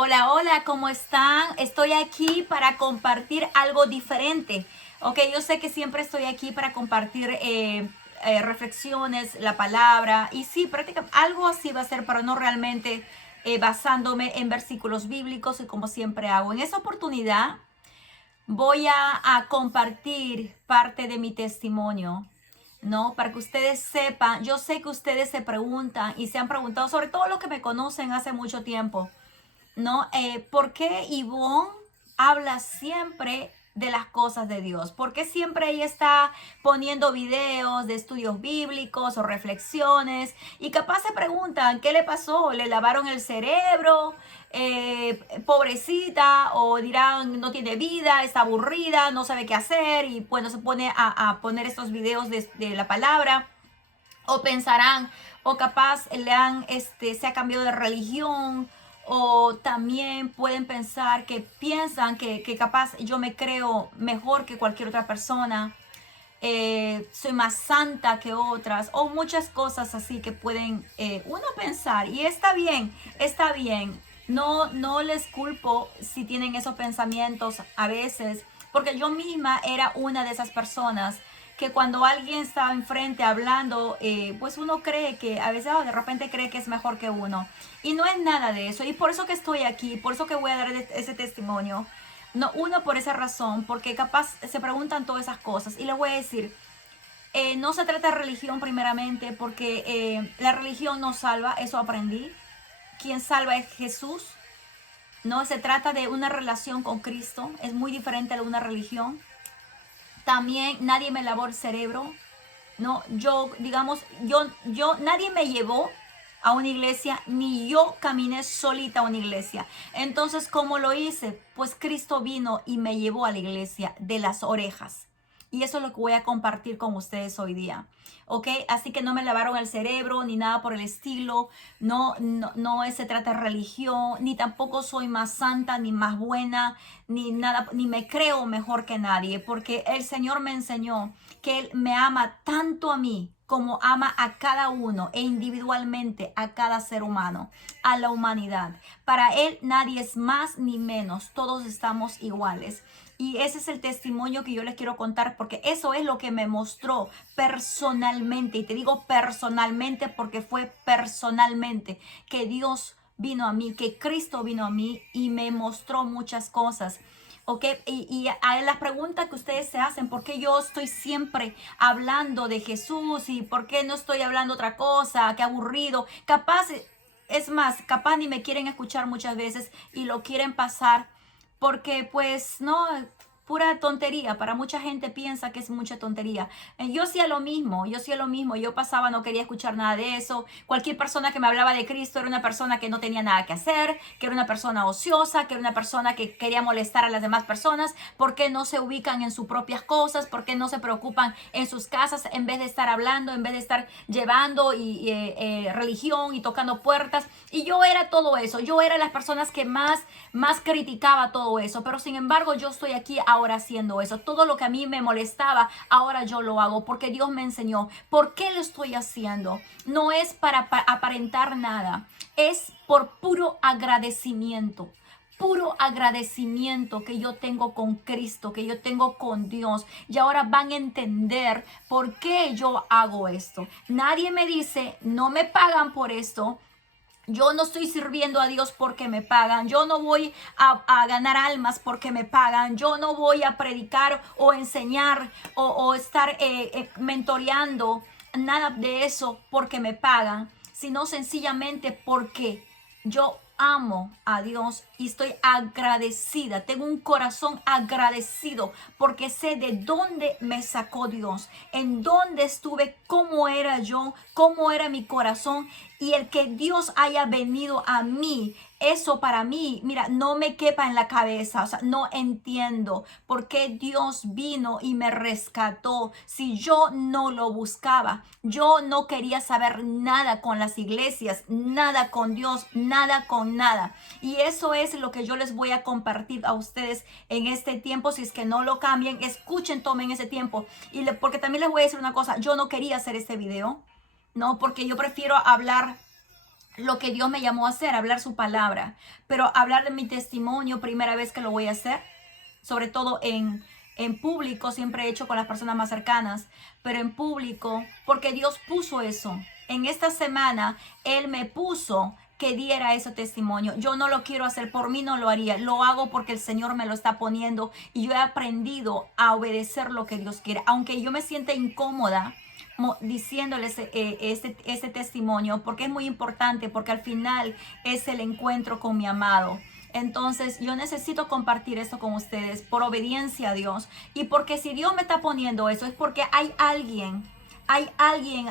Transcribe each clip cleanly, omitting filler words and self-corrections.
Hola, hola, ¿cómo están? Estoy aquí para compartir algo diferente. Ok, yo sé que siempre estoy aquí para compartir reflexiones, la palabra, y sí, prácticamente algo así va a ser, pero no realmente basándome en versículos bíblicos y como siempre hago. En esta oportunidad voy a compartir parte de mi testimonio. ¿No? Para que ustedes sepan, yo sé que ustedes se preguntan y se han preguntado, sobre todo los que me conocen hace mucho tiempo, ¿no? ¿Por qué Ivonne habla siempre de las cosas de Dios? ¿Por qué siempre ella está poniendo videos de estudios bíblicos o reflexiones? Y capaz se preguntan, ¿qué le pasó? ¿Le lavaron el cerebro? Pobrecita, o dirán, no tiene vida, está aburrida, no sabe qué hacer, y bueno, se pone a poner estos videos de la palabra. O pensarán, o capaz se ha cambiado de religión, o también pueden pensar que piensan que capaz yo me creo mejor que cualquier otra persona, soy más santa que otras, o muchas cosas así que pueden uno pensar. Y está bien, está bien. No, no les culpo si tienen esos pensamientos a veces, porque yo misma era una de esas personas que cuando alguien está enfrente hablando, pues uno cree que a veces de repente cree que es mejor que uno. Y no es nada de eso. Y por eso que estoy aquí, por eso que voy a dar ese testimonio. No, uno por esa razón, porque capaz se preguntan todas esas cosas. Y les voy a decir, no se trata de religión primeramente, porque la religión no salva, eso aprendí. Quien salva es Jesús. No se trata de una relación con Cristo, es muy diferente a una religión. También nadie me lavó el cerebro. No, yo, digamos, nadie me llevó a una iglesia, ni yo caminé solita a una iglesia. Entonces, ¿cómo lo hice? Pues Cristo vino y me llevó a la iglesia de las orejas. Y eso es lo que voy a compartir con ustedes hoy día. ¿Ok? Así que no me lavaron el cerebro ni nada por el estilo. No, no, no se trata de religión, ni tampoco soy más santa, ni más buena, ni nada, ni me creo mejor que nadie, porque el Señor me enseñó que Él me ama tanto a mí como ama a cada uno e individualmente a cada ser humano, a la humanidad. Para Él nadie es más ni menos, todos estamos iguales. Y ese es el testimonio que yo les quiero contar, porque eso es lo que me mostró personalmente. Y te digo personalmente porque fue personalmente que Dios vino a mí, que Cristo vino a mí y me mostró muchas cosas. ¿Ok? Y a las preguntas que ustedes se hacen, ¿por qué yo estoy siempre hablando de Jesús y por qué no estoy hablando otra cosa? Qué aburrido. Capaz, es más, capaz ni me quieren escuchar muchas veces y lo quieren pasar porque pues no, pura tontería. Para mucha gente piensa que es mucha tontería. Yo hacía lo mismo, yo pasaba, no quería escuchar nada de eso. Cualquier persona que me hablaba de Cristo era una persona que no tenía nada que hacer, que era una persona ociosa, que era una persona que quería molestar a las demás personas, porque no se ubican en sus propias cosas, porque no se preocupan en sus casas, en vez de estar hablando, en vez de estar llevando religión y tocando puertas. Y yo era todo eso, yo era las personas que más criticaba todo eso, pero sin embargo yo estoy aquí ahora haciendo eso. Todo lo que a mí me molestaba, ahora yo lo hago porque Dios me enseñó. ¿Por qué lo estoy haciendo? No es para aparentar nada, es por puro agradecimiento que yo tengo con Cristo, que yo tengo con Dios. Y ahora van a entender por qué yo hago esto. Nadie me dice, no me pagan por esto. Yo no estoy sirviendo a Dios porque me pagan. Yo no voy a ganar almas porque me pagan. Yo no voy a predicar o enseñar o estar mentoreando. Nada de eso porque me pagan, sino sencillamente porque yo amo a Dios y estoy agradecida. Tengo un corazón agradecido porque sé de dónde me sacó Dios, en dónde estuve, cómo era yo, cómo era mi corazón, y el que Dios haya venido a mí. Eso para mí, mira, no me quepa en la cabeza. O sea, no entiendo por qué Dios vino y me rescató si yo no lo buscaba. Yo no quería saber nada con las iglesias, nada con Dios, nada con nada. Y eso es lo que yo les voy a compartir a ustedes en este tiempo. Si es que no lo cambian, escuchen, tomen ese tiempo. Porque también les voy a decir una cosa, yo no quería hacer este video, ¿no? Porque yo prefiero hablar lo que Dios me llamó a hacer, hablar su palabra. Pero hablar de mi testimonio, primera vez que lo voy a hacer, sobre todo en público, siempre he hecho con las personas más cercanas, pero en público, porque Dios puso eso. En esta semana, Él me puso que diera ese testimonio. Yo no lo quiero hacer, por mí no lo haría. Lo hago porque el Señor me lo está poniendo y yo he aprendido a obedecer lo que Dios quiere. Aunque yo me sienta incómoda diciéndoles este testimonio, porque es muy importante, porque al final es el encuentro con mi amado. Entonces yo necesito compartir esto con ustedes por obediencia a Dios, y porque si Dios me está poniendo eso es porque hay alguien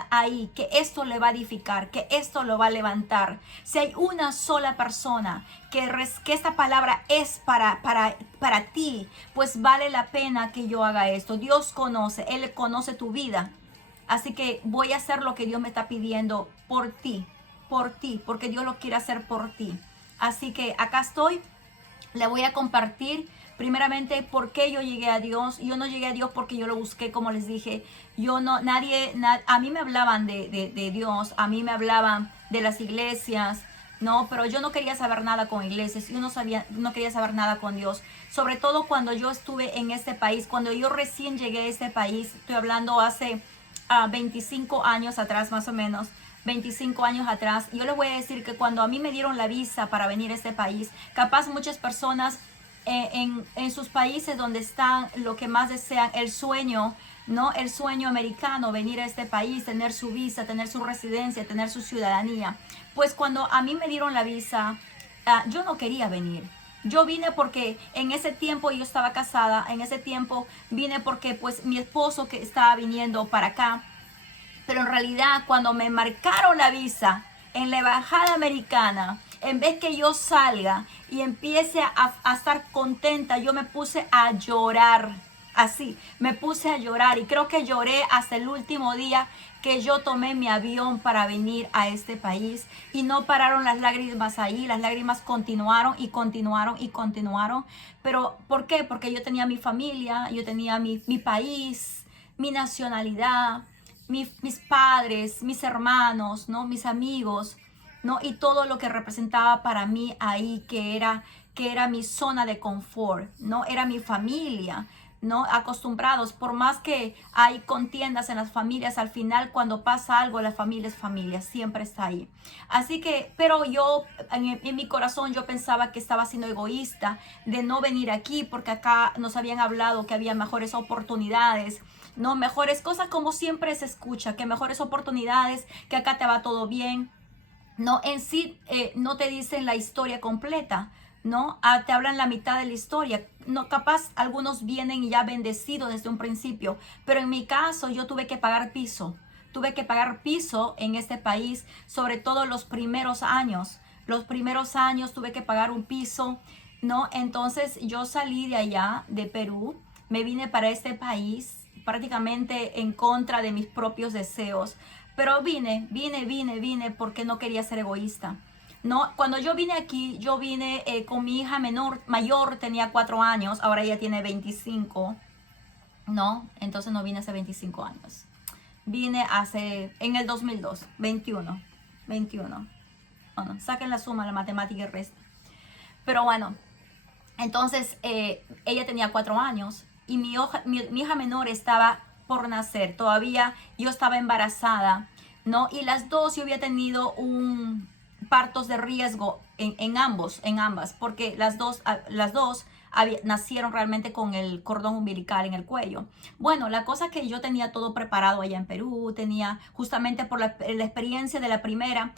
ahí que esto le va a edificar, que esto lo va a levantar. Si hay una sola persona que esta palabra es para ti, pues vale la pena que yo haga esto. Dios conoce, Él conoce tu vida. Así que voy a hacer lo que Dios me está pidiendo por ti, porque Dios lo quiere hacer por ti. Así que acá estoy, le voy a compartir primeramente por qué yo llegué a Dios. Yo no llegué a Dios porque yo lo busqué, como les dije. A mí me hablaban de Dios, a mí me hablaban de las iglesias, no, pero yo no quería saber nada con iglesias, yo no quería saber nada con Dios. Sobre todo cuando yo estuve en este país, cuando yo recién llegué a este país, estoy hablando hace 25 años atrás, más o menos, 25 años atrás. Yo les voy a decir que cuando a mí me dieron la visa para venir a este país, capaz muchas personas en sus países donde están, lo que más desean, el sueño, ¿no? El sueño americano, venir a este país, tener su visa, tener su residencia, tener su ciudadanía. Pues cuando a mí me dieron la visa, yo no quería venir. Yo vine porque en ese tiempo yo estaba casada, en ese tiempo vine porque pues mi esposo que estaba viniendo para acá, pero en realidad cuando me marcaron la visa en la embajada americana, en vez que yo salga y empiece a estar contenta, yo me puse a llorar. Así, me puse a llorar y creo que lloré hasta el último día que yo tomé mi avión para venir a este país, y no pararon las lágrimas ahí, las lágrimas continuaron y continuaron y continuaron. Pero ¿por qué? Porque yo tenía mi familia, yo tenía mi país, mi nacionalidad, mis padres, mis hermanos, ¿no? Mis amigos, ¿no? Y todo lo que representaba para mí ahí, que era mi zona de confort, ¿no? Era mi familia, ¿no? Acostumbrados, por más que hay contiendas en las familias, al final cuando pasa algo, la familia es familia, siempre está ahí. Así que, pero yo en mi corazón yo pensaba que estaba siendo egoísta de no venir aquí, porque acá nos habían hablado que había mejores oportunidades, no, mejores cosas, como siempre se escucha, que mejores oportunidades, que acá te va todo bien. No, en sí no te dicen la historia completa, ¿no? Te hablan la mitad de la historia. No, capaz algunos vienen ya bendecidos desde un principio, pero en mi caso yo tuve que pagar piso. Tuve que pagar piso en este país, sobre todo los primeros años. Los primeros años tuve que pagar un piso, ¿no? Entonces yo salí de allá, de Perú, me vine para este país prácticamente en contra de mis propios deseos. Pero vine porque no quería ser egoísta. No, cuando yo vine aquí, yo vine con mi hija mayor, tenía 4 años, ahora ella tiene 25, ¿no? Entonces no vine hace 25 años. Vine en el 2002, 21. Bueno, saquen la suma, la matemática y resta. Pero bueno, entonces ella tenía 4 años y mi hija menor estaba por nacer. Todavía yo estaba embarazada, ¿no? Y las dos yo había tenido partos de riesgo en ambas, porque las dos nacieron realmente con el cordón umbilical en el cuello. Bueno, la cosa que yo tenía todo preparado allá en Perú, tenía justamente por la experiencia de la primera,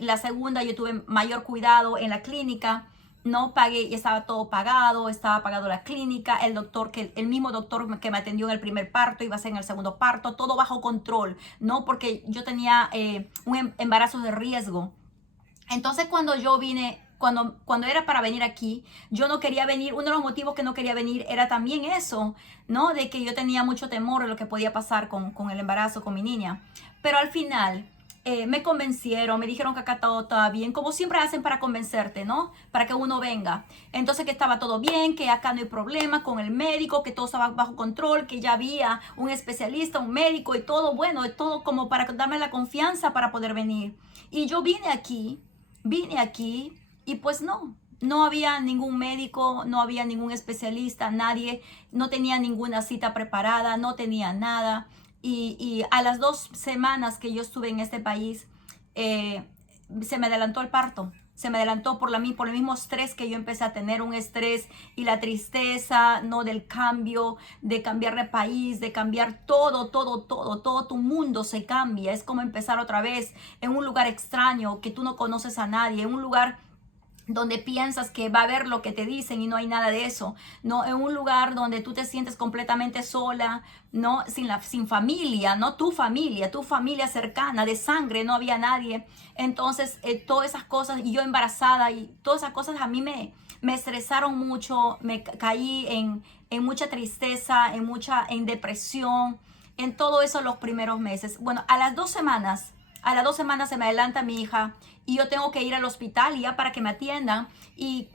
la segunda yo tuve mayor cuidado en la clínica. No pagué, y estaba todo pagado, estaba pagado la clínica, el mismo doctor que me atendió en el primer parto iba a ser en el segundo parto, todo bajo control, ¿no? Porque yo tenía un embarazo de riesgo. Entonces cuando yo vine, cuando era para venir aquí, yo no quería venir. Uno de los motivos que no quería venir era también eso, ¿no? De que yo tenía mucho temor de lo que podía pasar con el embarazo, con mi niña. Pero al final me convencieron, me dijeron que acá todo estaba bien, como siempre hacen para convencerte, ¿no? Para que uno venga. Entonces que estaba todo bien, que acá no hay problema con el médico, que todo estaba bajo control, que ya había un especialista, un médico y todo, bueno, todo como para darme la confianza para poder venir. Y yo vine aquí y pues no había ningún médico, no había ningún especialista, nadie, no tenía ninguna cita preparada, no tenía nada. Y a las 2 semanas que yo estuve en este país, se me adelantó el parto. Se me adelantó por el mismo estrés que yo empecé a tener, un estrés y la tristeza, ¿no? Del cambio, de cambiar de país, de cambiar todo tu mundo se cambia. Es como empezar otra vez en un lugar extraño que tú no conoces a nadie, en un lugar donde piensas que va a haber lo que te dicen y no hay nada de eso, ¿no? En un lugar donde tú te sientes completamente sola, ¿no? Sin familia, ¿no? Tu familia cercana, de sangre, no había nadie. Entonces, todas esas cosas, y yo embarazada, y todas esas cosas a mí me estresaron mucho, me caí en mucha tristeza, en depresión, en todo eso los primeros meses. Bueno, a las 2 semanas se me adelanta mi hija y yo tengo que ir al hospital ya para que me atiendan. Y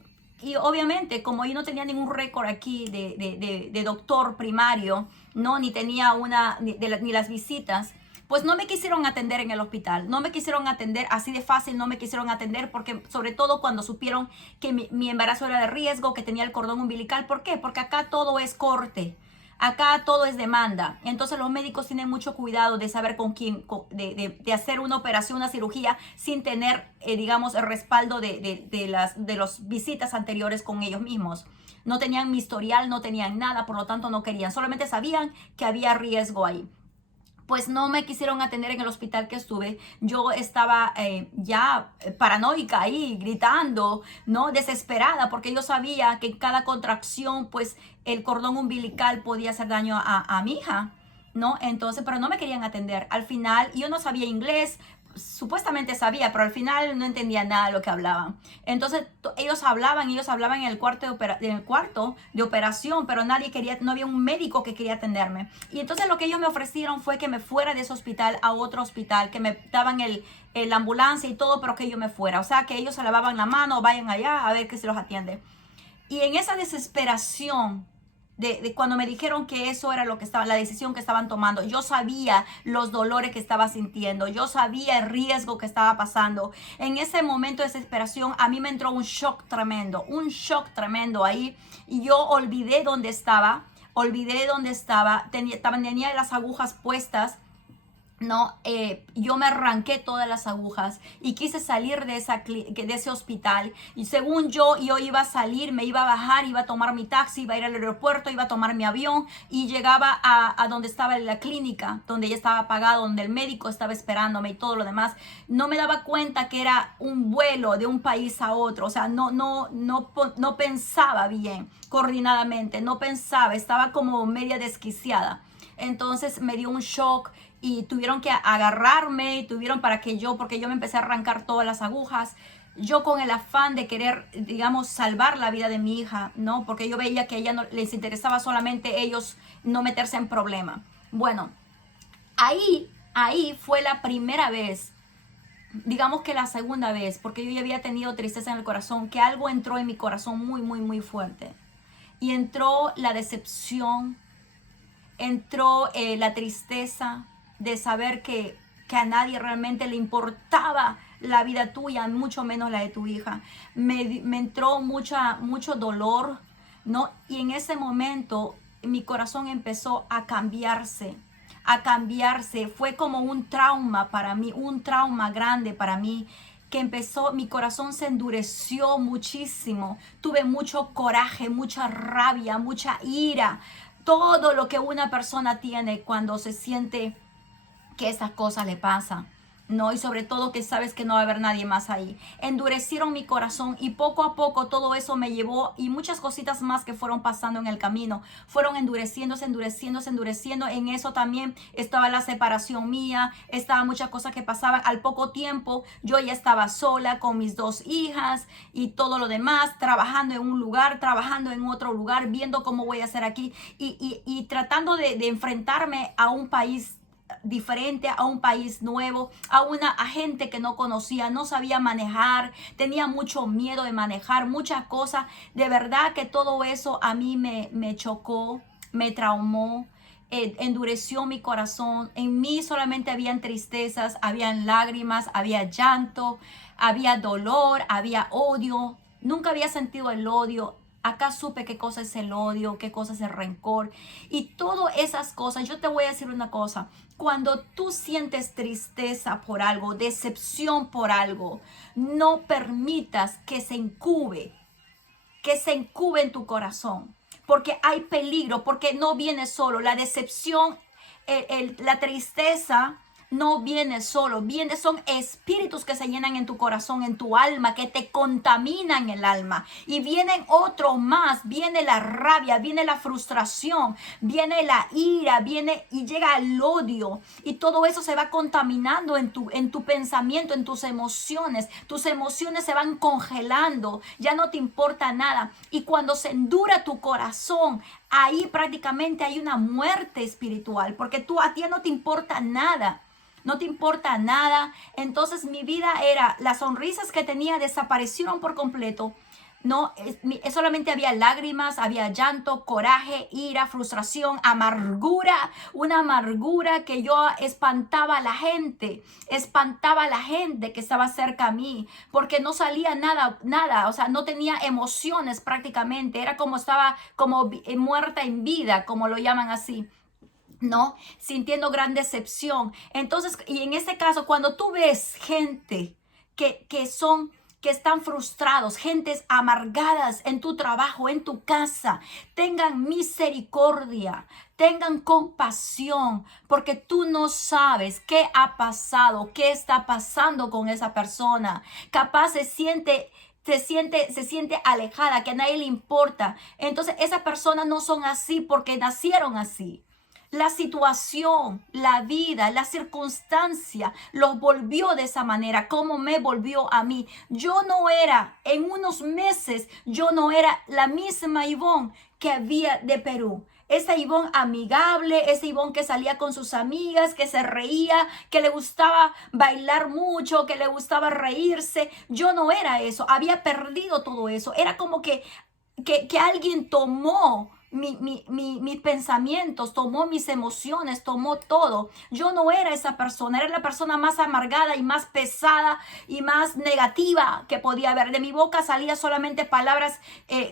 obviamente, como yo no tenía ningún récord aquí de doctor primario, no, ni tenía ni las visitas, pues no me quisieron atender en el hospital, no me quisieron atender así de fácil, no me quisieron atender porque sobre todo cuando supieron que mi embarazo era de riesgo, que tenía el cordón umbilical. ¿Por qué? Porque acá todo es corte. Acá todo es demanda. Entonces los médicos tienen mucho cuidado de saber con quién, de hacer una operación, una cirugía sin tener, digamos, el respaldo de las visitas anteriores con ellos mismos. No tenían mi historial, no tenían nada, por lo tanto no querían. Solamente sabían que había riesgo ahí. Pues no me quisieron atender en el hospital que estuve. Yo estaba ya paranoica ahí, gritando, ¿no? Desesperada, porque yo sabía que en cada contracción, pues el cordón umbilical podía hacer daño a mi hija, ¿no? Entonces, pero no me querían atender. Al final, yo no sabía inglés, supuestamente sabía, pero al final no entendía nada de lo que hablaban. Entonces ellos hablaban en el cuarto de operación, pero nadie quería, no había un médico que quería atenderme. Y entonces lo que ellos me ofrecieron fue que me fuera de ese hospital a otro hospital, que me daban la ambulancia y todo, pero que yo me fuera. O sea, que ellos se lavaban la mano, vayan allá a ver que se los atiende. Y en esa desesperación de cuando me dijeron que eso era lo que estaba, la decisión que estaban tomando, yo sabía los dolores que estaba sintiendo, yo sabía el riesgo que estaba pasando. En ese momento de desesperación a mí me entró un shock tremendo ahí, y yo tenía las agujas puestas. No, yo me arranqué todas las agujas y quise salir de ese hospital. Y según yo iba a salir, me iba a bajar, iba a tomar mi taxi, iba a ir al aeropuerto, iba a tomar mi avión y llegaba a donde estaba la clínica, donde ya estaba pagado, donde el médico estaba esperándome y todo lo demás. No me daba cuenta que era un vuelo de un país a otro. O sea, no pensaba bien, coordinadamente, no pensaba, estaba como media desquiciada. Entonces me dio un shock y tuvieron que agarrarme, porque yo me empecé a arrancar todas las agujas. Yo con el afán de querer, digamos, salvar la vida de mi hija, ¿no? Porque yo veía que a ella no les interesaba solamente ellos no meterse en problema. Bueno, ahí fue la primera vez, digamos que la segunda vez, porque yo ya había tenido tristeza en el corazón, que algo entró en mi corazón muy fuerte. Y entró la decepción, entró la tristeza de saber que a nadie realmente le importaba la vida tuya, mucho menos la de tu hija. Me entró mucho dolor, ¿no? Y en ese momento mi corazón empezó a cambiarse. Fue como un trauma para mí, un trauma grande para mí, mi corazón se endureció muchísimo, tuve mucho coraje, mucha rabia, mucha ira, todo lo que una persona tiene cuando se siente que esas cosas le pasan, ¿no? Y sobre todo que sabes que no va a haber nadie más ahí. Endurecieron mi corazón y poco a poco todo eso me llevó, y muchas cositas más que fueron pasando en el camino, fueron endureciéndose. En eso también estaba la separación mía, estaba muchas cosas que pasaban. Al poco tiempo yo ya estaba sola con mis 2 hijas y todo lo demás, trabajando en un lugar, trabajando en otro lugar, viendo cómo voy a hacer aquí y tratando de enfrentarme a un país diferente, a un país nuevo, a gente que no conocía, no sabía manejar, tenía mucho miedo de manejar, muchas cosas. De verdad que todo eso a mí me chocó, me traumó. Endureció mi corazón. En mí solamente habían tristezas, habían lágrimas, había llanto, había dolor, había odio. Nunca había sentido el odio. Acá supe qué cosa es el odio, qué cosa es el rencor y todas esas cosas. Yo te voy a decir una cosa. Cuando tú sientes tristeza por algo, decepción por algo, no permitas que se incube en tu corazón, porque hay peligro, porque no viene solo. La decepción, la tristeza no viene solo, son espíritus que se llenan en tu corazón, en tu alma, que te contaminan el alma. Y vienen otro más, viene la rabia, viene la frustración, viene la ira, viene y llega el odio. Y todo eso se va contaminando en tu pensamiento, en tus emociones. Tus emociones se van congelando, ya no te importa nada. Y cuando se endura tu corazón, ahí prácticamente hay una muerte espiritual, porque a ti no te importa nada. No te importa nada. Entonces mi vida las sonrisas que tenía desaparecieron por completo. No, solamente había lágrimas, había llanto, coraje, ira, frustración, amargura, una amargura que yo espantaba a la gente que estaba cerca a mí, porque no salía nada, o sea, no tenía emociones prácticamente, era como estaba como muerta en vida, como lo llaman así. ¿No? Sintiendo gran decepción. Entonces, y en este caso, cuando tú ves gente que están frustrados, gentes amargadas en tu trabajo, en tu casa, tengan misericordia, tengan compasión, porque tú no sabes qué ha pasado, qué está pasando con esa persona. Capaz se siente alejada, que a nadie le importa. Entonces, esas personas no son así porque nacieron así. La situación, la vida, la circunstancia los volvió de esa manera, como me volvió a mí. En unos meses, yo no era la misma Ivonne que había de Perú. Esa Ivonne amigable, esa Ivonne que salía con sus amigas, que se reía, que le gustaba bailar mucho, que le gustaba reírse. Yo no era eso, había perdido todo eso. Era como que alguien tomó mis pensamientos, tomó mis emociones, tomó todo. Yo no era esa persona, era la persona más amargada y más pesada y más negativa que podía haber. De mi boca salía solamente palabras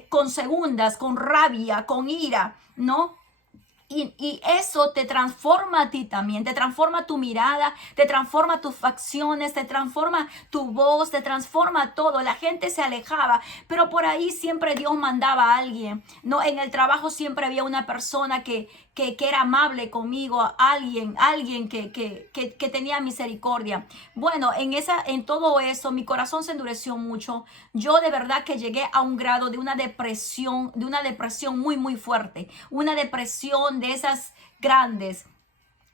con segundas, con rabia, con ira, ¿no? Y eso te transforma a ti también, te transforma tu mirada, te transforma tus facciones, te transforma tu voz, te transforma todo. La gente se alejaba, pero por ahí siempre Dios mandaba a alguien, ¿no? En el trabajo siempre había una persona que era amable conmigo, alguien que tenía misericordia. Bueno, en todo eso mi corazón se endureció mucho. Yo de verdad que llegué a un grado de una depresión muy, muy fuerte, una depresión de esas grandes.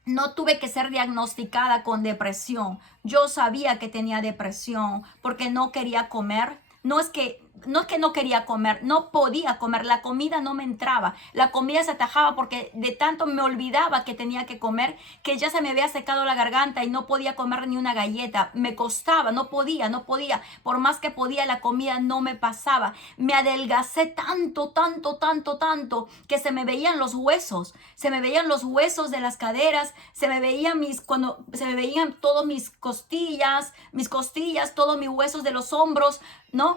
No tuve que ser diagnosticada con depresión. Yo sabía que tenía depresión porque no quería comer. No es que no quería comer, no podía comer, la comida no me entraba, la comida se atajaba porque de tanto me olvidaba que tenía que comer, que ya se me había secado la garganta y no podía comer ni una galleta, me costaba, no podía, por más que podía la comida no me pasaba, me adelgacé tanto, que se me veían los huesos de las caderas, se me veían todos mis costillas, todos mis huesos de los hombros, ¿no?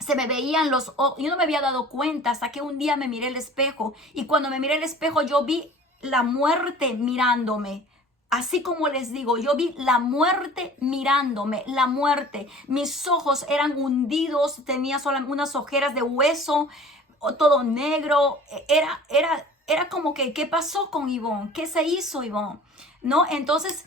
Se me veían yo no me había dado cuenta hasta que un día me miré el espejo y cuando me miré el espejo yo vi la muerte mirándome. Así como les digo, yo vi la muerte mirándome, la muerte. Mis ojos eran hundidos, tenía solo unas ojeras de hueso, todo negro. Era como que, ¿qué pasó con Ivonne? ¿Qué se hizo Ivonne? ¿No? Entonces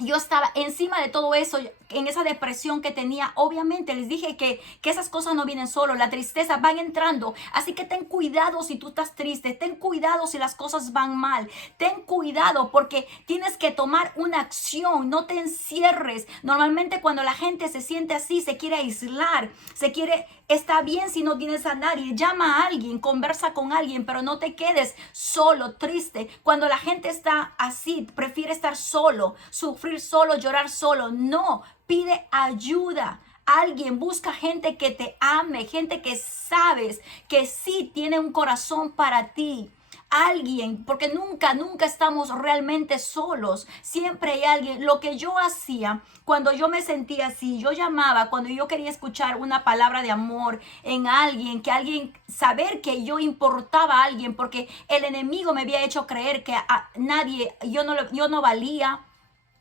yo estaba encima de todo eso, en esa depresión que tenía. Obviamente les dije que esas cosas no vienen solo, la tristeza van entrando, así que ten cuidado si tú estás triste, ten cuidado si las cosas van mal, ten cuidado porque tienes que tomar una acción, no te encierres. Normalmente cuando la gente se siente así, se quiere aislar, se quiere Está bien si no tienes a nadie, llama a alguien, conversa con alguien, pero no te quedes solo, triste. Cuando la gente está así, prefiere estar solo, sufrir solo, llorar solo. No, pide ayuda. Alguien, busca gente que te ame, gente que sabes que sí tiene un corazón para ti. Alguien, porque nunca estamos realmente solos. Siempre hay alguien. Lo que yo hacía cuando yo me sentía así, yo llamaba cuando yo quería escuchar una palabra de amor en alguien, que alguien, saber que yo importaba a alguien, porque el enemigo me había hecho creer que a nadie, yo no valía,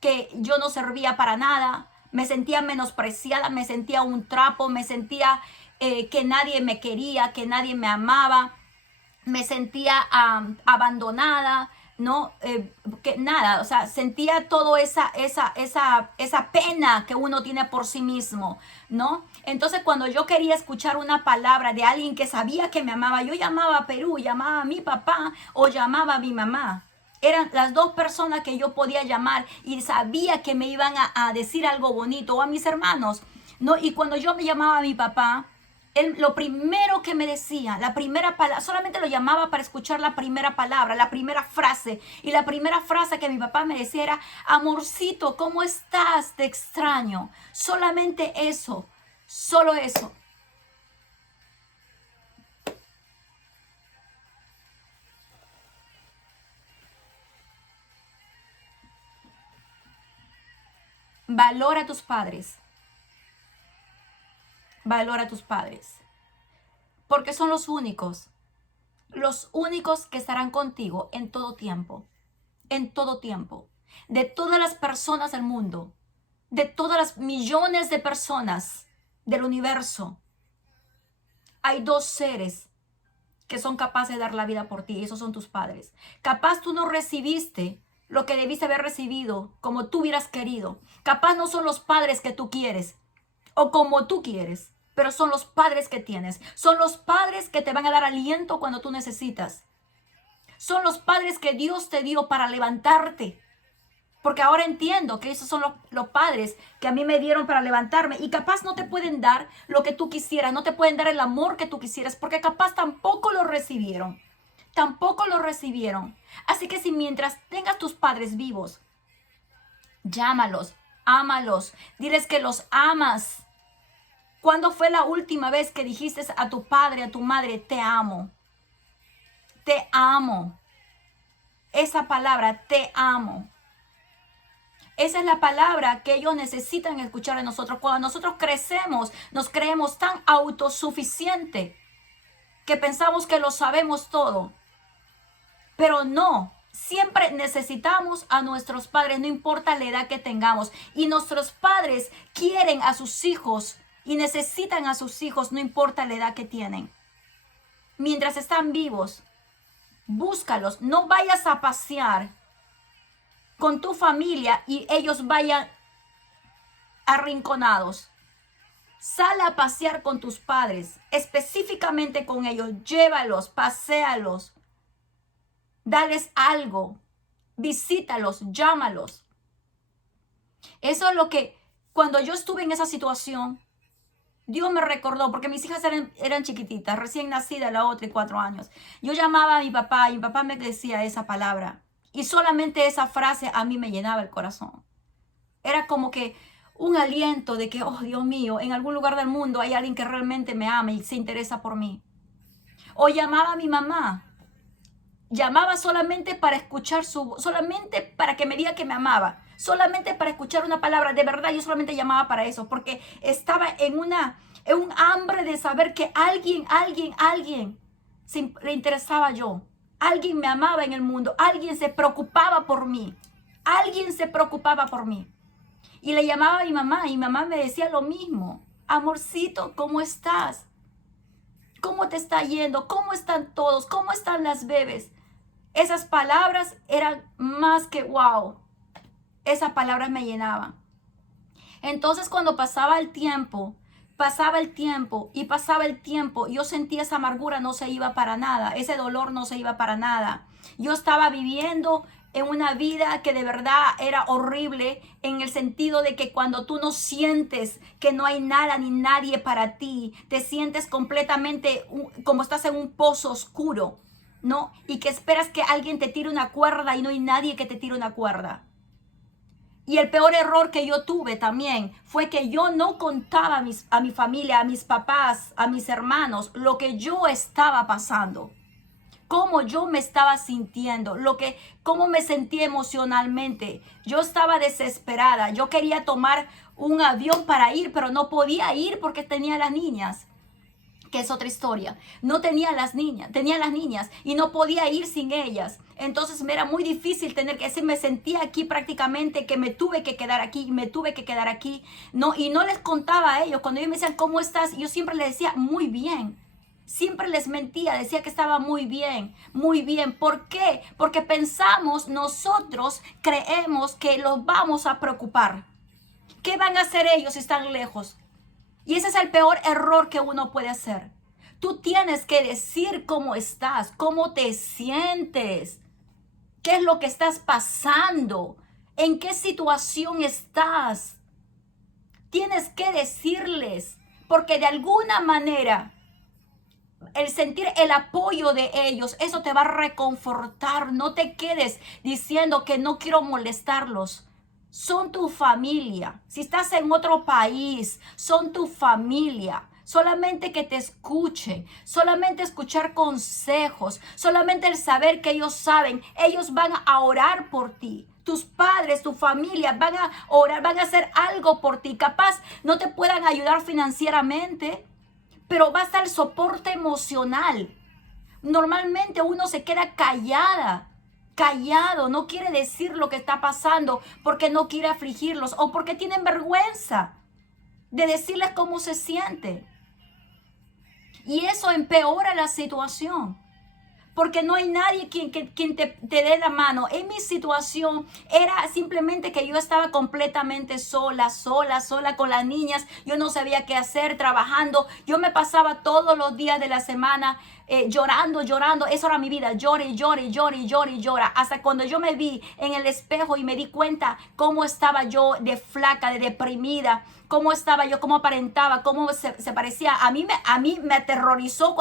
que yo no servía para nada. Me sentía menospreciada, me sentía un trapo, me sentía que nadie me quería, que nadie me amaba. Me sentía abandonada, ¿no? Que nada, o sea, sentía toda esa pena que uno tiene por sí mismo, ¿no? Entonces, cuando yo quería escuchar una palabra de alguien que sabía que me amaba, yo llamaba a Perú, llamaba a mi papá o llamaba a mi mamá. Eran las dos personas que yo podía llamar y sabía que me iban a decir algo bonito, o a mis hermanos, ¿no? Y cuando yo me llamaba a mi papá, él, lo primero que me decía, la primera palabra, solamente lo llamaba para escuchar la primera palabra, la primera frase. Y la primera frase que mi papá me decía era: amorcito, ¿cómo estás? Te extraño. Solamente eso, solo eso. Valora a tus padres. Valora a tus padres. Porque son los únicos que estarán contigo en todo tiempo. En todo tiempo. De todas las personas del mundo, de todas las millones de personas del universo, hay dos seres que son capaces de dar la vida por ti, y esos son tus padres. Capaz tú no recibiste lo que debiste haber recibido como tú hubieras querido. Capaz no son los padres que tú quieres o como tú quieres, pero son los padres que tienes. Son los padres que te van a dar aliento cuando tú necesitas. Son los padres que Dios te dio para levantarte. Porque ahora entiendo que esos son los padres que a mí me dieron para levantarme. Y capaz no te pueden dar lo que tú quisieras. No te pueden dar el amor que tú quisieras. Porque capaz tampoco lo recibieron. Tampoco lo recibieron. Así que si mientras tengas tus padres vivos, llámalos, ámalos. Diles que los amas. ¿Cuándo fue la última vez que dijiste a tu padre, a tu madre: te amo? Te amo. Esa palabra, te amo. Esa es la palabra que ellos necesitan escuchar de nosotros. Cuando nosotros crecemos, nos creemos tan autosuficientes que pensamos que lo sabemos todo. Pero no, siempre necesitamos a nuestros padres, no importa la edad que tengamos. Y nuestros padres quieren a sus hijos y necesitan a sus hijos, no importa la edad que tienen. Mientras están vivos, búscalos. No vayas a pasear con tu familia y ellos vayan arrinconados. Sal a pasear con tus padres, específicamente con ellos. Llévalos, paséalos, dales algo, visítalos, llámalos. Eso es lo que, cuando yo estuve en esa situación, Dios me recordó, porque mis hijas eran chiquititas, recién nacida la otra y 4 años. Yo llamaba a mi papá y mi papá me decía esa palabra. Y solamente esa frase a mí me llenaba el corazón. Era como que un aliento de que, oh Dios mío, en algún lugar del mundo hay alguien que realmente me ama y se interesa por mí. O llamaba a mi mamá. Llamaba solamente para escuchar solamente para que me diga que me amaba. Solamente para escuchar una palabra. De verdad, yo solamente llamaba para eso. Porque estaba en un hambre de saber que alguien le interesaba yo. Alguien me amaba en el mundo. Alguien se preocupaba por mí. Alguien se preocupaba por mí. Y le llamaba a mi mamá. Y mi mamá me decía lo mismo. Amorcito, ¿cómo estás? ¿Cómo te está yendo? ¿Cómo están todos? ¿Cómo están las bebés? Esas palabras eran más que wow. Esas palabras me llenaban. Entonces cuando pasaba el tiempo, yo sentía esa amargura no se iba para nada, ese dolor no se iba para nada. Yo estaba viviendo en una vida que de verdad era horrible, en el sentido de que cuando tú no sientes que no hay nada ni nadie para ti, te sientes completamente como estás en un pozo oscuro, ¿no? Y que esperas que alguien te tire una cuerda y no hay nadie que te tire una cuerda. Y el peor error que yo tuve también fue que yo no contaba a mi familia, a mis papás, a mis hermanos, lo que yo estaba pasando, cómo yo me estaba sintiendo, cómo me sentía emocionalmente. Yo estaba desesperada. Yo quería tomar un avión para ir, pero no podía ir porque tenía las niñas, que es otra historia. No tenía tenía las niñas y no podía ir sin ellas. Entonces me era muy difícil me sentía aquí prácticamente que me tuve que quedar aquí, ¿no? Y no les contaba a ellos. Cuando ellos me decían, ¿cómo estás? Yo siempre les decía, muy bien. Siempre les mentía, decía que estaba muy bien, muy bien. ¿Por qué? Porque nosotros creemos que los vamos a preocupar. ¿Qué van a hacer ellos si están lejos? Y ese es el peor error que uno puede hacer. Tú tienes que decir cómo estás, cómo te sientes, qué es lo que estás pasando, en qué situación estás. Tienes que decirles, porque de alguna manera el sentir el apoyo de ellos, eso te va a reconfortar. No te quedes diciendo que no quiero molestarlos. Son tu familia. Si estás en otro país, son tu familia. Solamente que te escuchen, solamente escuchar consejos, solamente el saber que ellos saben, ellos van a orar por ti. Tus padres, tu familia van a orar, van a hacer algo por ti. Capaz no te puedan ayudar financieramente, pero va a estar el soporte emocional. Normalmente uno se queda callado, no quiere decir lo que está pasando porque no quiere afligirlos o porque tienen vergüenza de decirles cómo se siente. Y eso empeora la situación, porque no hay nadie quien te dé la mano. En mi situación era simplemente que yo estaba completamente sola con las niñas. Yo no sabía qué hacer, trabajando. Yo me pasaba todos los días de la semana llorando. Eso era mi vida, llore. Hasta cuando yo me vi en el espejo y me di cuenta cómo estaba yo de flaca, de deprimida, cómo estaba yo, cómo aparentaba, cómo se parecía. A mí me aterrorizó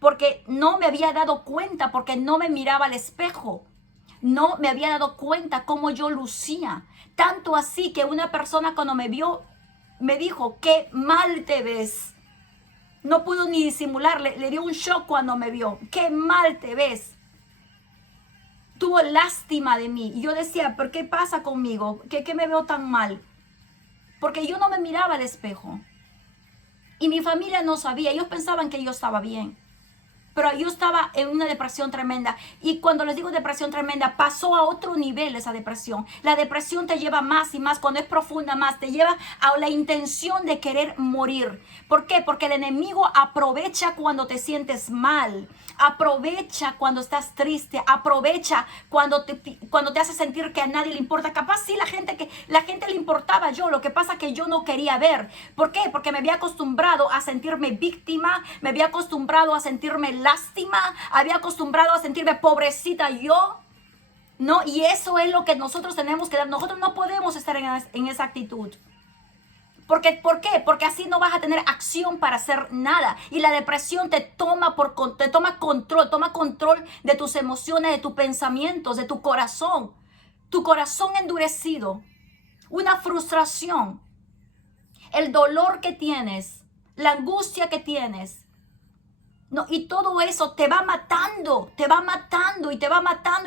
porque no me había dado cuenta, porque no me miraba al espejo. No me había dado cuenta cómo yo lucía. Tanto así que una persona cuando me vio, me dijo, qué mal te ves. No pudo ni disimular, le dio un shock cuando me vio. Qué mal te ves. Tuvo lástima de mí. Y yo decía, ¿pero qué pasa conmigo? ¿Qué me veo tan mal? Porque yo no me miraba al espejo. Y mi familia no sabía. Ellos pensaban que yo estaba bien. Pero yo estaba en una depresión tremenda. Y cuando les digo depresión tremenda, pasó a otro nivel esa depresión. La depresión te lleva más y más, cuando es profunda más, te lleva a la intención de querer morir. ¿Por qué? Porque el enemigo aprovecha cuando te sientes mal. Aprovecha cuando estás triste. Aprovecha cuando te hace sentir que a nadie le importa. Capaz sí la gente le importaba yo. Lo que pasa es que yo no quería ver. ¿Por qué? Porque me había acostumbrado a sentirme víctima. Me había acostumbrado a sentirme lástima, había acostumbrado a sentirme pobrecita yo, ¿no? Y eso es lo que nosotros tenemos que dar. Nosotros no podemos estar en esa actitud. ¿Por qué? Porque así no vas a tener acción para hacer nada. Y la depresión te toma control de tus emociones, de tus pensamientos, de tu corazón. Tu corazón endurecido, una frustración, el dolor que tienes, la angustia que tienes. No, y todo eso te va matando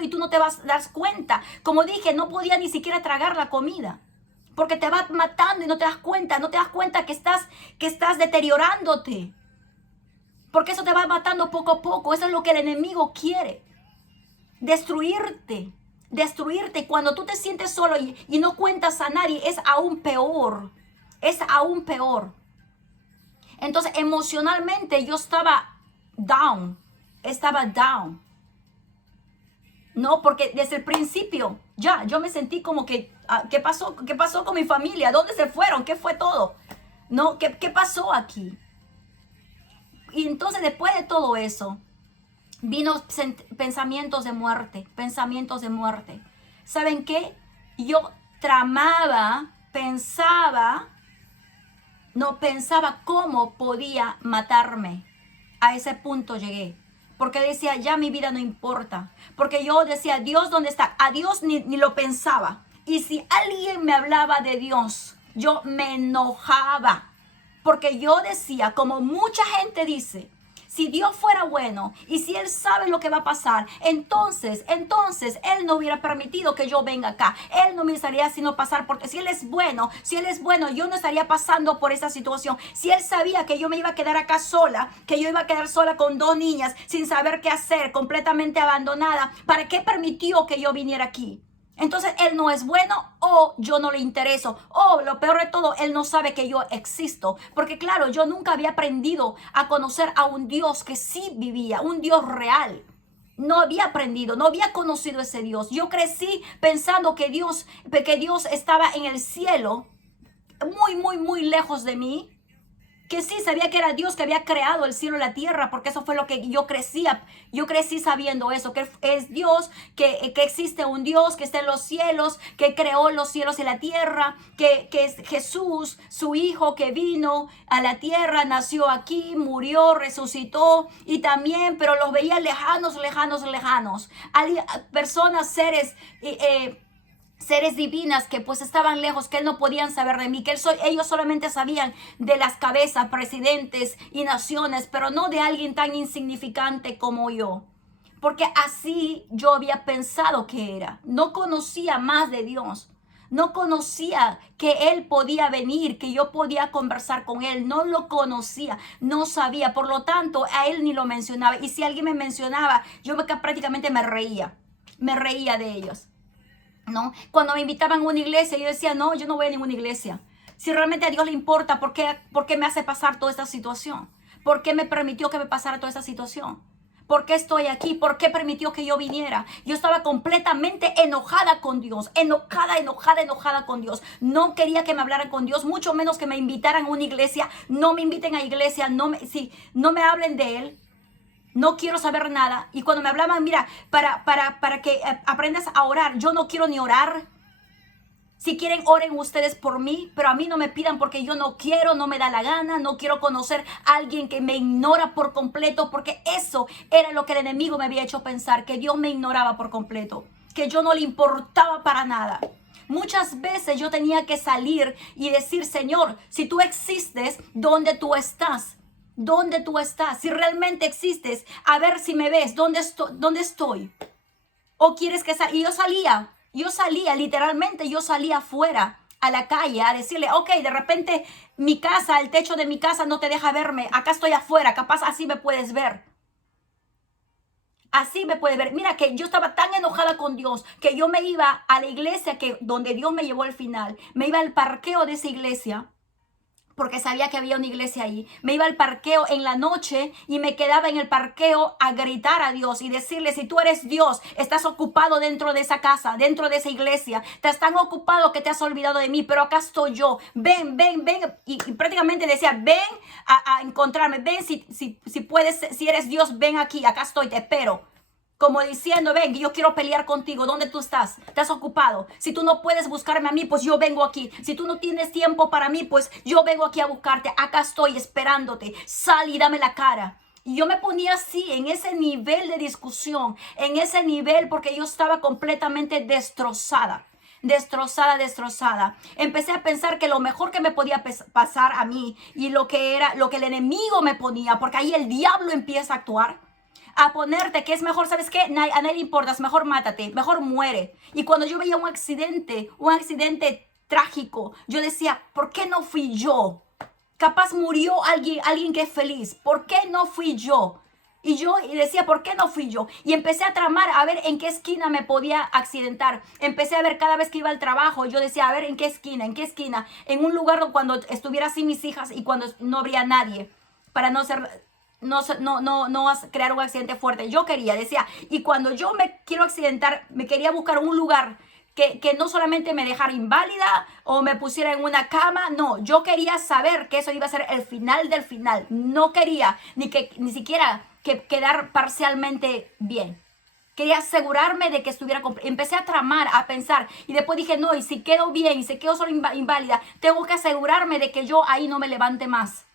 y tú no te vas a dar cuenta. Como dije, no podía ni siquiera tragar la comida porque te va matando y no te das cuenta que estás deteriorándote. Porque eso te va matando poco a poco. Eso es lo que el enemigo quiere. Destruirte. Cuando tú te sientes solo y no cuentas a nadie, es aún peor. Entonces, emocionalmente yo estaba down. No, porque desde el principio yo me sentí como que, ¿qué pasó con mi familia? ¿Dónde se fueron? ¿Qué fue todo? No, ¿qué pasó aquí? Y entonces después de todo eso, Vino pensamientos de muerte, pensamientos de muerte. ¿Saben qué? Yo tramaba, pensaba cómo podía matarme. A ese punto llegué. Porque decía, ya mi vida no importa. Porque yo decía, Dios, ¿dónde está? A Dios ni lo pensaba. Y si alguien me hablaba de Dios, yo me enojaba. Porque yo decía, como mucha gente dice, si Dios fuera bueno y si Él sabe lo que va a pasar, entonces Él no hubiera permitido que yo venga acá. Él no me estaría haciendo pasar porque si Él es bueno, yo no estaría pasando por esa situación. Si Él sabía que yo me iba a quedar acá sola, que yo iba a quedar sola con 2 niñas sin saber qué hacer, completamente abandonada, ¿para qué permitió que yo viniera aquí? Entonces Él no es bueno o yo no le intereso o lo peor de todo, Él no sabe que yo existo. Porque claro, yo nunca había aprendido a conocer a un Dios que sí vivía, un Dios real. No había aprendido, no había conocido ese Dios. Yo crecí pensando que Dios estaba en el cielo, muy lejos de mí. Que sí, sabía que era Dios que había creado el cielo y la tierra, porque eso fue lo que yo crecía. Yo crecí sabiendo eso, que es Dios, que existe un Dios que está en los cielos, que creó los cielos y la tierra, que es Jesús, su hijo que vino a la tierra, nació aquí, murió, resucitó y también, pero los veía lejanos. Personas, seres divinas que pues estaban lejos, que no podían saber de mí, que ellos solamente sabían de las cabezas, presidentes y naciones, pero no de alguien tan insignificante como yo. Porque así yo había pensado que era. No conocía más de Dios. No conocía que Él podía venir, que yo podía conversar con Él. No lo conocía, no sabía. Por lo tanto, a Él ni lo mencionaba. Y si alguien me mencionaba, yo prácticamente me reía de ellos. ¿No? Cuando me invitaban a una iglesia, yo decía, no, yo no voy a ninguna iglesia. Si realmente a Dios le importa, ¿por qué me hace pasar toda esta situación? ¿Por qué me permitió que me pasara toda esta situación? ¿Por qué estoy aquí? ¿Por qué permitió que yo viniera? Yo estaba completamente enojada con Dios, enojada con Dios. No quería que me hablaran con Dios, mucho menos que me invitaran a una iglesia. No me inviten a iglesia, no me hablen de Él. No quiero saber nada. Y cuando me hablaban, mira, para que aprendas a orar, yo no quiero ni orar. Si quieren, oren ustedes por mí, pero a mí no me pidan porque yo no quiero, no me da la gana, no quiero conocer a alguien que me ignora por completo, porque eso era lo que el enemigo me había hecho pensar, que Dios me ignoraba por completo, que yo no le importaba para nada. Muchas veces yo tenía que salir y decir, Señor, si tú existes, ¿dónde tú estás? ¿Dónde tú estás? Si realmente existes, a ver si me ves, ¿dónde estoy? ¿O quieres que salga? Y yo salía, literalmente yo salía afuera a la calle a decirle, ok, de repente mi casa, el techo de mi casa no te deja verme, acá estoy afuera, capaz así me puedes ver. Así me puedes ver. Mira que yo estaba tan enojada con Dios que yo me iba a la iglesia donde Dios me llevó al final. Me iba al parqueo de esa iglesia, porque sabía que había una iglesia ahí. Me iba al parqueo en la noche y me quedaba en el parqueo a gritar a Dios y decirle, si tú eres Dios, estás ocupado dentro de esa casa, dentro de esa iglesia, estás tan ocupado que te has olvidado de mí, pero acá estoy yo. Ven. Y prácticamente decía, ven a encontrarme, ven si puedes, si eres Dios, ven aquí, acá estoy, te espero. Como diciendo, ven, yo quiero pelear contigo. ¿Dónde tú estás? ¿Estás ocupado? Si tú no puedes buscarme a mí, pues yo vengo aquí. Si tú no tienes tiempo para mí, pues yo vengo aquí a buscarte. Acá estoy esperándote. Sal y dame la cara. Y yo me ponía así, en ese nivel de discusión, en ese nivel, porque yo estaba completamente destrozada. Empecé a pensar que lo mejor que me podía pasar a mí y lo que el enemigo me ponía, porque ahí el diablo empieza a actuar. A ponerte que es mejor, ¿sabes qué? A nadie le importas, mejor mátate, mejor muere. Y cuando yo veía un accidente trágico, yo decía, ¿por qué no fui yo? Capaz murió alguien que es feliz, ¿por qué no fui yo? Y decía, ¿por qué no fui yo? Y empecé a tramar, a ver en qué esquina me podía accidentar. Empecé a ver cada vez que iba al trabajo, yo decía, a ver en qué esquina, en un lugar cuando estuviera así mis hijas y cuando no habría nadie, para no crear un accidente fuerte. Yo decía, y cuando yo me quiero accidentar, me quería buscar un lugar que no solamente me dejara inválida o me pusiera en una cama. No, yo quería saber que eso iba a ser el final del final. No quería ni siquiera quedar parcialmente bien. Quería asegurarme de que estuviera. Empecé a tramar, a pensar. Y después dije, no, y si quedo bien, y si quedo solo inválida, tengo que asegurarme de que yo ahí no me levante más.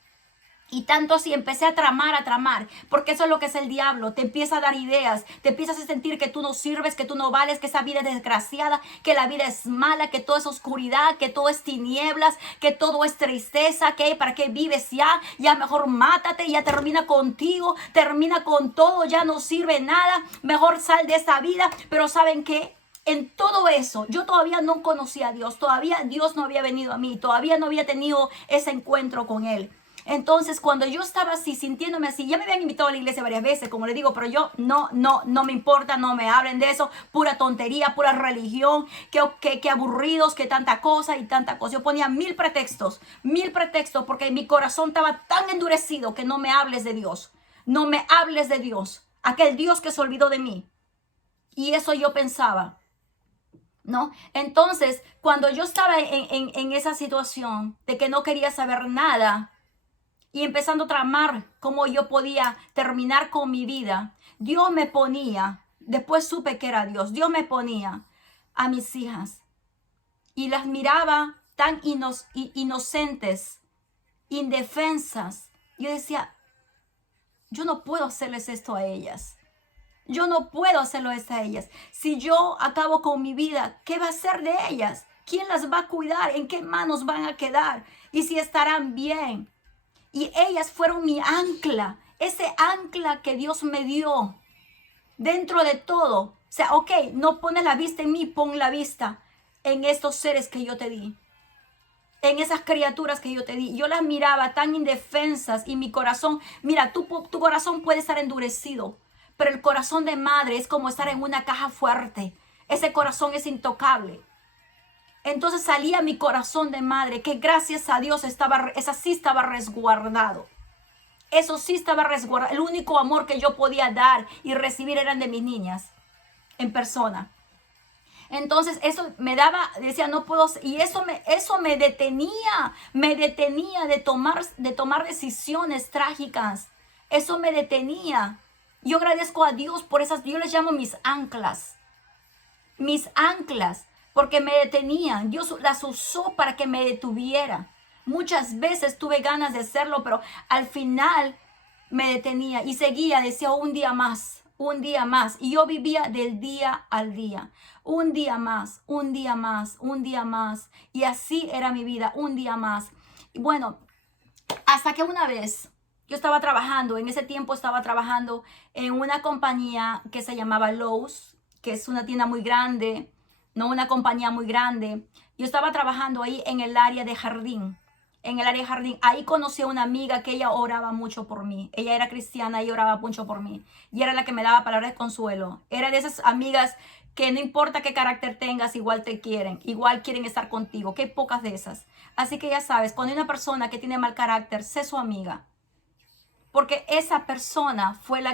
Y tanto así empecé a tramar, porque eso es lo que es el diablo. Te empieza a dar ideas, te empiezas a sentir que tú no sirves, que tú no vales, que esa vida es desgraciada, que la vida es mala, que todo es oscuridad, que todo es tinieblas, que todo es tristeza, que para qué vives ya, ya mejor mátate, ya termina contigo, termina con todo, ya no sirve nada, mejor sal de esa vida. Pero ¿saben qué? En todo eso, yo todavía no conocía a Dios, todavía Dios no había venido a mí, todavía no había tenido ese encuentro con Él. Entonces, cuando yo estaba así, sintiéndome así, ya me habían invitado a la iglesia varias veces, como le digo, pero yo no me importa, no me hablen de eso, pura tontería, pura religión, que aburridos, que tanta cosa y tanta cosa. Yo ponía mil pretextos, porque mi corazón estaba tan endurecido que no me hables de Dios, no me hables de Dios, aquel Dios que se olvidó de mí. Y eso yo pensaba, ¿no? Entonces, cuando yo estaba en esa situación de que no quería saber nada, y empezando a tramar cómo yo podía terminar con mi vida, Dios me ponía, después supe que era Dios, Dios me ponía a mis hijas y las miraba tan inocentes, indefensas. Yo decía, yo no puedo hacerles esto a ellas. Yo no puedo hacerlo esto a ellas. Si yo acabo con mi vida, ¿qué va a ser de ellas? ¿Quién las va a cuidar? ¿En qué manos van a quedar? ¿Y si estarán bien? Y ellas fueron mi ancla, ese ancla que Dios me dio dentro de todo. O sea, ok, no pones la vista en mí, pon la vista en estos seres que yo te di, en esas criaturas que yo te di. Yo las miraba tan indefensas y mi corazón, mira, tu corazón puede estar endurecido, pero el corazón de madre es como estar en una caja fuerte. Ese corazón es intocable. Entonces salía mi corazón de madre, que gracias a Dios esa sí estaba resguardado. Eso sí estaba resguardado. El único amor que yo podía dar y recibir eran de mis niñas en persona. Entonces eso me daba, decía, no puedo, y eso me detenía de tomar decisiones trágicas. Eso me detenía. Yo agradezco a Dios por esas, yo les llamo mis anclas, porque me detenían. Dios las usó para que me detuviera. Muchas veces tuve ganas de hacerlo, pero al final me detenía y seguía, decía un día más, un día más. Y yo vivía del día al día. Un día más, un día más, un día más. Y así era mi vida, un día más. Y bueno, hasta que una vez yo estaba trabajando, en ese tiempo estaba trabajando en una compañía que se llamaba Lowe's, que es una tienda muy grande, no una compañía muy grande. Yo estaba trabajando ahí en el área de jardín. Ahí conocí a una amiga que ella oraba mucho por mí. Ella era cristiana y oraba mucho por mí. Y era la que me daba palabras de consuelo. Era de esas amigas que no importa qué carácter tengas, igual te quieren. Igual quieren estar contigo. Qué pocas de esas. Así que ya sabes, cuando hay una persona que tiene mal carácter, sé su amiga. Porque esa persona fue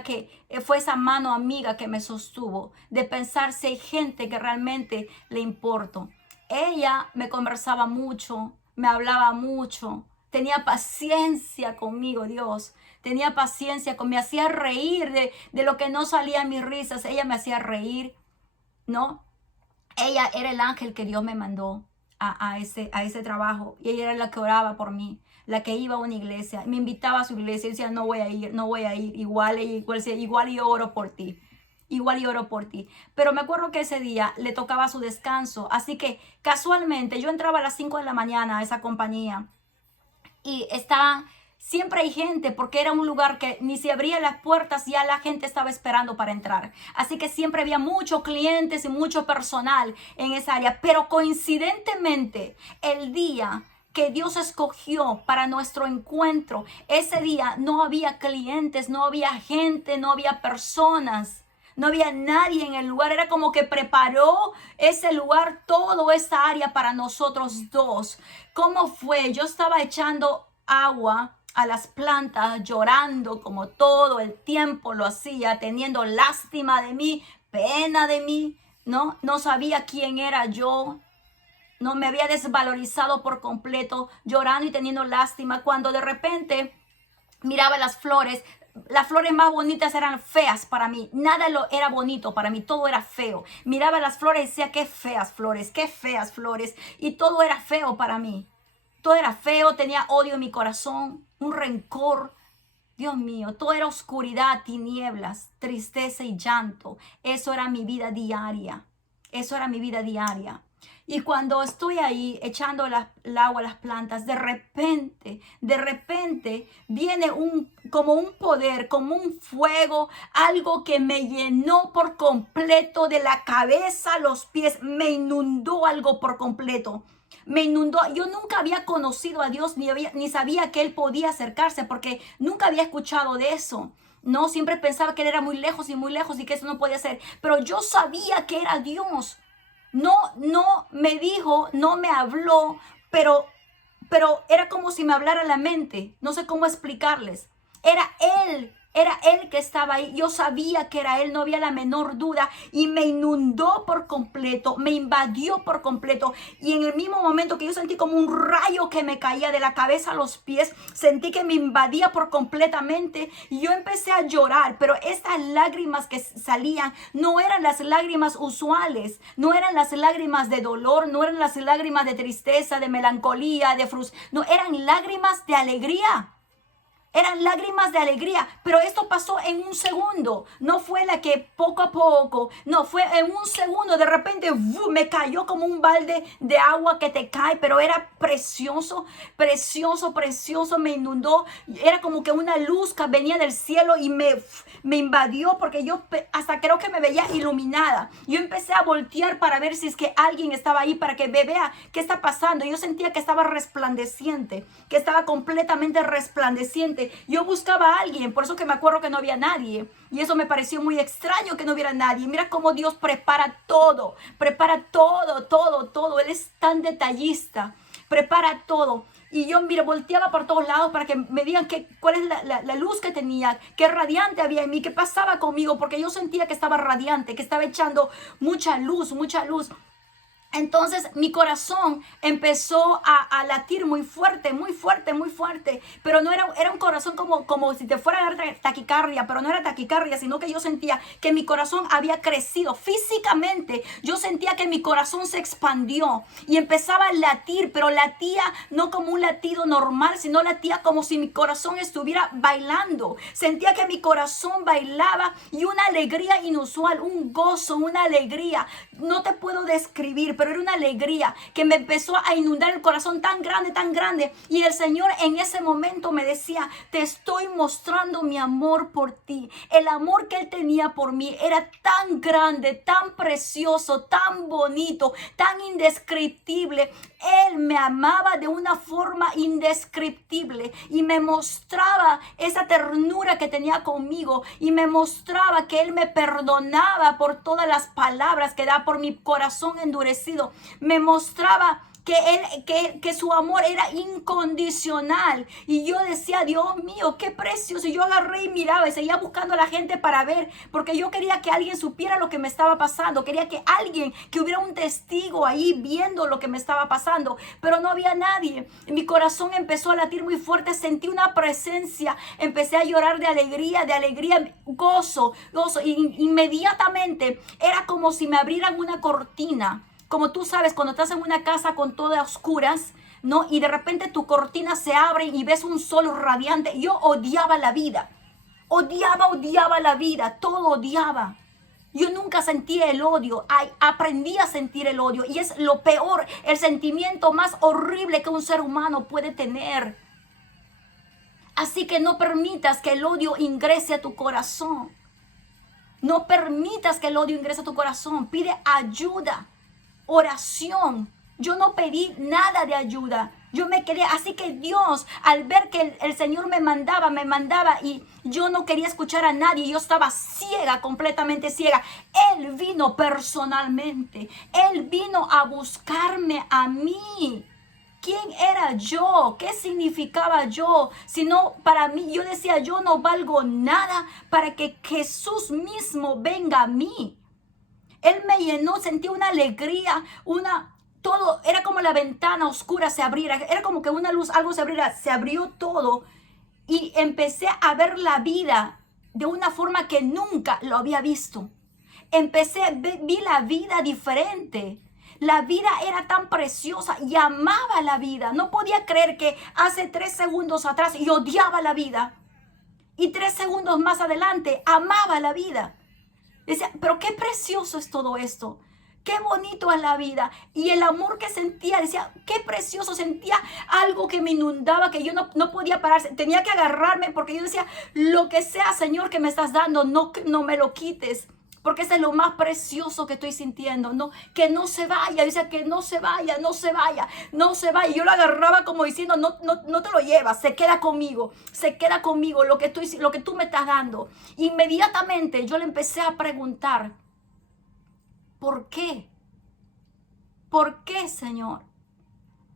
esa mano amiga que me sostuvo. De pensar si hay gente que realmente le importo. Ella me conversaba mucho, me hablaba mucho, tenía paciencia conmigo, Dios. Tenía paciencia conmigo, me hacía reír de lo que no salía en mis risas. Ella me hacía reír, ¿no? Ella era el ángel que Dios me mandó a ese trabajo. Y ella era la que oraba por mí, la que iba a una iglesia. Me invitaba a su iglesia y decía, no voy a ir. Igual yo oro por ti. Igual y oro por ti. Pero me acuerdo que ese día le tocaba su descanso. Así que casualmente yo entraba a las 5 de la mañana a esa compañía. Y siempre hay gente, porque era un lugar que ni se abrían las puertas, ya la gente estaba esperando para entrar. Así que siempre había muchos clientes y mucho personal en esa área. Pero coincidentemente, el día que Dios escogió para nuestro encuentro, ese día no había clientes, no había gente, no había personas. No había nadie en el lugar. Era como que preparó ese lugar, toda esa área para nosotros dos. ¿Cómo fue? Yo estaba echando agua a las plantas, llorando como todo el tiempo lo hacía, teniendo lástima de mí, pena de mí, ¿no? No sabía quién era yo. No, me había desvalorizado por completo, llorando y teniendo lástima, cuando de repente miraba las flores más bonitas eran feas para mí, nada era bonito para mí, todo era feo. Miraba las flores y decía, qué feas flores, y todo era feo para mí. Todo era feo, tenía odio en mi corazón, un rencor. Dios mío, todo era oscuridad, tinieblas, tristeza y llanto. Eso era mi vida diaria. Eso era mi vida diaria. Y cuando estoy ahí echando el agua a las plantas, de repente viene como un poder, como un fuego, algo que me llenó por completo de la cabeza a los pies, me inundó algo por completo. Me inundó. Yo nunca había conocido a Dios ni sabía que Él podía acercarse porque nunca había escuchado de eso. No, siempre pensaba que Él era muy lejos y que eso no podía ser. Pero yo sabía que era Dios. No me dijo, no me habló, pero era como si me hablara la mente. No sé cómo explicarles. Era él que estaba ahí. Yo sabía que era él, no había la menor duda. Y me inundó por completo, me invadió por completo. Y en el mismo momento que yo sentí como un rayo que me caía de la cabeza a los pies, sentí que me invadía por completamente. Y yo empecé a llorar, pero estas lágrimas que salían no eran las lágrimas usuales. No eran las lágrimas de dolor, no eran las lágrimas de tristeza, de melancolía, de frustración. No, eran lágrimas de alegría. Eran lágrimas de alegría, pero esto pasó en un segundo. No fue la que poco a poco, no, fue en un segundo. De repente me cayó como un balde de agua que te cae, pero era precioso, precioso, precioso. Me inundó. Era como que una luz que venía del cielo y me invadió porque yo hasta creo que me veía iluminada. Yo empecé a voltear para ver si es que alguien estaba ahí para que me vea qué está pasando. Yo sentía que estaba resplandeciente, que estaba completamente resplandeciente. Yo buscaba a alguien, por eso que me acuerdo que no había nadie. Y eso me pareció muy extraño que no hubiera nadie. Mira cómo Dios prepara todo, todo. Él es tan detallista, prepara todo. Y yo, mira, volteaba por todos lados para que me digan cuál es la luz que tenía, qué radiante había en mí, qué pasaba conmigo, porque yo sentía que estaba radiante, que estaba echando mucha luz, mucha luz. Entonces mi corazón empezó a latir muy fuerte, muy fuerte, muy fuerte. Pero no era un corazón como si te fuera a dar taquicardia, pero no era taquicardia, sino que yo sentía que mi corazón había crecido físicamente. Yo sentía que mi corazón se expandió y empezaba a latir, pero latía no como un latido normal, sino latía como si mi corazón estuviera bailando. Sentía que mi corazón bailaba y una alegría inusual, un gozo, una alegría. No te puedo describir, pero era una alegría que me empezó a inundar el corazón tan grande. Y el Señor en ese momento me decía, te estoy mostrando mi amor por ti. El amor que Él tenía por mí era tan grande, tan precioso, tan bonito, tan indescriptible. Él me amaba de una forma indescriptible y me mostraba esa ternura que tenía conmigo y me mostraba que Él me perdonaba por todas las palabras que da por mi corazón endurecido. Me mostraba que su amor era incondicional. Y yo decía, Dios mío, qué precioso. Y yo agarré y miraba y seguía buscando a la gente para ver, porque yo quería que alguien supiera lo que me estaba pasando. Quería que hubiera un testigo ahí viendo lo que me estaba pasando. Pero no había nadie. Y mi corazón empezó a latir muy fuerte. Sentí una presencia. Empecé a llorar de alegría, gozo. Y inmediatamente era como si me abrieran una cortina. Como tú sabes, cuando estás en una casa con todas oscuras, ¿no? Y de repente tu cortina se abre y ves un sol radiante. Yo odiaba la vida. Odiaba la vida. Todo odiaba. Yo nunca sentí el odio. Aprendí a sentir el odio. Y es lo peor, el sentimiento más horrible que un ser humano puede tener. Así que no permitas que el odio ingrese a tu corazón. No permitas que el odio ingrese a tu corazón. Pide ayuda. Oración. Yo no pedí nada de ayuda. Yo me quedé. Así que Dios, al ver que el Señor me mandaba y yo no quería escuchar a nadie. Yo estaba ciega, completamente ciega. Él vino personalmente. Él vino a buscarme a mí. ¿Quién era yo? ¿Qué significaba yo? Sino para mí, yo decía, yo no valgo nada para que Jesús mismo venga a mí. Él me llenó, sentí una alegría, todo, era como la ventana oscura se abriera, era como que una luz, algo se abriera, se abrió todo y empecé a ver la vida de una forma que nunca lo había visto. Vi la vida diferente. La vida era tan preciosa y amaba la vida. No podía creer que hace 3 segundos atrás yo odiaba la vida. Y 3 segundos más adelante amaba la vida. Decía, pero qué precioso es todo esto. Qué bonito es la vida. Y el amor que sentía, decía, qué precioso. Sentía algo que me inundaba, que yo no podía parar. Tenía que agarrarme porque yo decía, lo que sea, Señor, que me estás dando, no me lo quites. Porque ese es lo más precioso que estoy sintiendo, ¿no? Que no se vaya, dice que no se vaya, no se vaya, no se vaya. Yo lo agarraba como diciendo, no te lo llevas, se queda conmigo, lo que tú me estás dando. Inmediatamente yo le empecé a preguntar, ¿por qué? ¿Por qué, Señor?